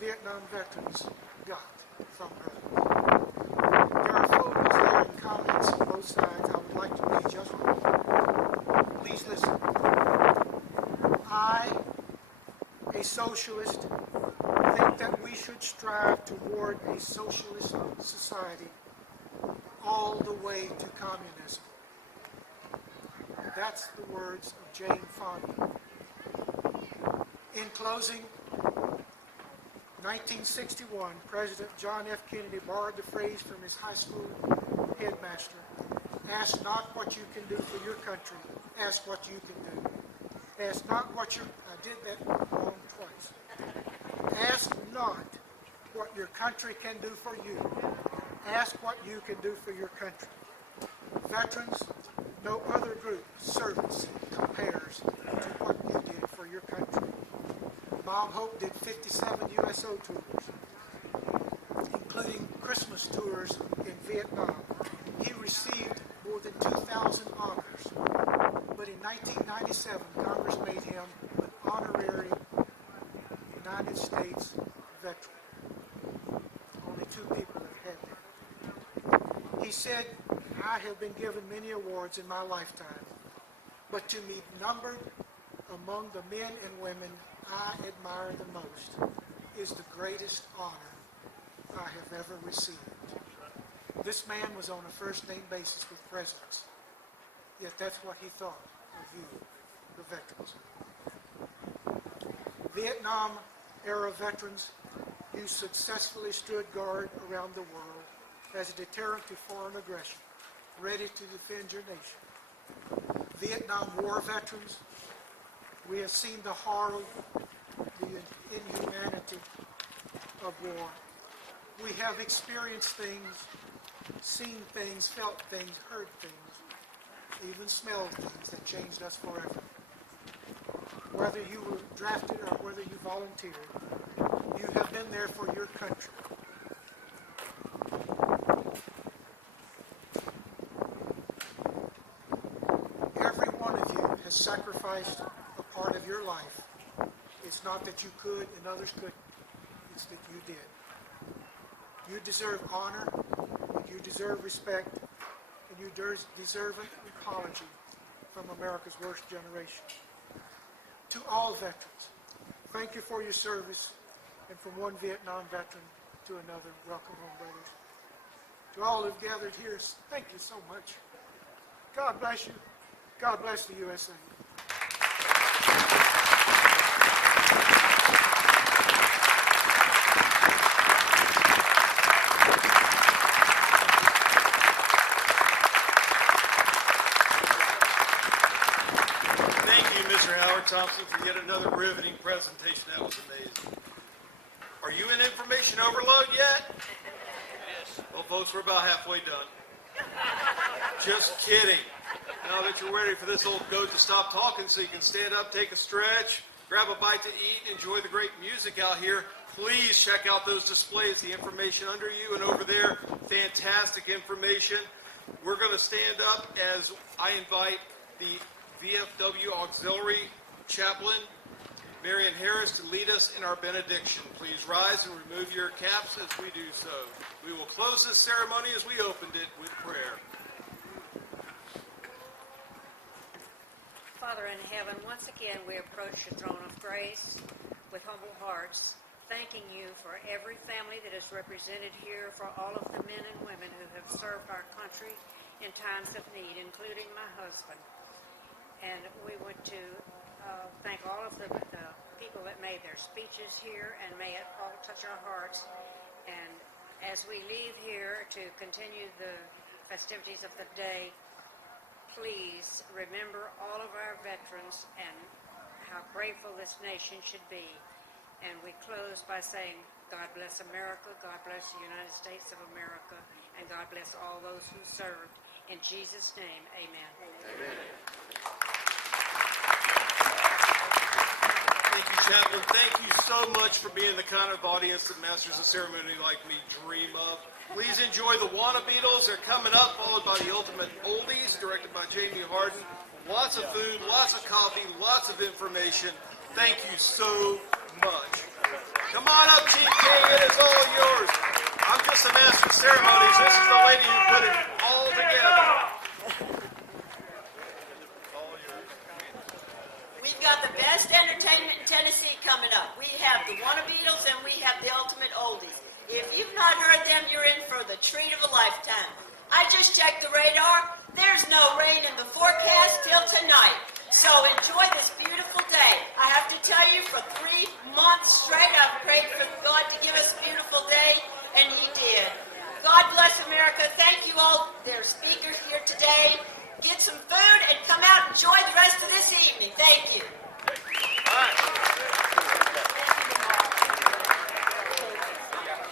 Vietnam veterans got from her. There are photos there and comments on both sides. I would like to read just one. Please listen. I, a socialist, think that we should strive toward a socialist society all the way to communism. That's the words of Jane Fonda. In closing, 1961, President John F. Kennedy borrowed the phrase from his high school headmaster, "Ask not what you can do for your country, ask what you can do." Ask not what your, I did that wrong twice. Ask not what your country can do for you. Ask what you can do for your country. Veterans, no other group service compares to what you did for your country. Bob Hope did 57 USO tours, including Christmas tours in Vietnam. He received more than 2,000 honors. But in 1997, Congress made him an honorary United States veteran. Only 2 people have had that. He said, "I have been given many awards in my lifetime, but to be numbered among the men and women I admire the most is the greatest honor I have ever received." This man was on a first-name basis with presidents, yet that's what he thought of you, the veterans. Vietnam-era veterans, you successfully stood guard around the world as a deterrent to foreign aggression, ready to defend your nation. Vietnam War veterans, we have seen the horror, the inhumanity of war. We have experienced things, seen things, felt things, heard things, even smelled things that changed us forever. Whether you were drafted or whether you volunteered, you have been there for your country. Every one of you has sacrificed a part of your life. It's not that you could and others couldn't. It's that you did. You deserve honor, and you deserve respect, and you deserve an apology from America's worst generation. To all veterans, thank you for your service, and from one Vietnam veteran to another, welcome home, brothers. to all who've gathered here, thank you so much. God bless you. God bless the USA. Thank you, Mr. Howard Thompson, for yet another riveting presentation. That was amazing. Are you in information overload yet? Yes. Well, folks, we're about halfway done. Just kidding. Now that you're ready for this old goat to stop talking so you can stand up, take a stretch, grab a bite to eat, enjoy the great music out here, please check out those displays, the information under you and over there. Fantastic information. We're going to stand up as I invite the VFW Auxiliary Chaplain, Marion Harris, to lead us in our benediction. Please rise and remove your caps as we do so. We will close this ceremony as we opened it with prayer. Father in heaven, once again we approach your throne of grace with humble hearts, thanking you for every family that is represented here, for all of the men and women who have served our country in times of need, including my husband. And we want to thank all of the people that made their speeches here, and may it all touch our hearts. And as we leave here to continue the festivities of the day, please remember all of our veterans and how grateful this nation should be. And we close by saying, God bless America, God bless the United States of America, and God bless all those who served. In Jesus' name, amen. Amen. Thank you, Chaplain. Thank you so much for being the kind of audience that masters of ceremony like me dream of. Please enjoy the Wanna Beatles. They're coming up, followed by the Ultimate Oldies, directed by Jamie Harden. Lots of food, lots of coffee, lots of information. Thank you so much. Come on up, Chief King. It is all yours. I'm just a master of ceremonies. This is the lady who put it all together. We've got the best entertainment in Tennessee coming up. We have the Wanna Beatles and we have the Ultimate Oldies. If you've not heard them, you're in for the treat of a lifetime. I just checked the radar. There's no rain in the forecast till tonight. So enjoy this beautiful day. I have to tell you, for 3 months straight, I've prayed for God to give us a beautiful day, and He did. God bless America. Thank you all, their speakers here today. Get some food and come out and enjoy the rest of this evening. Thank you.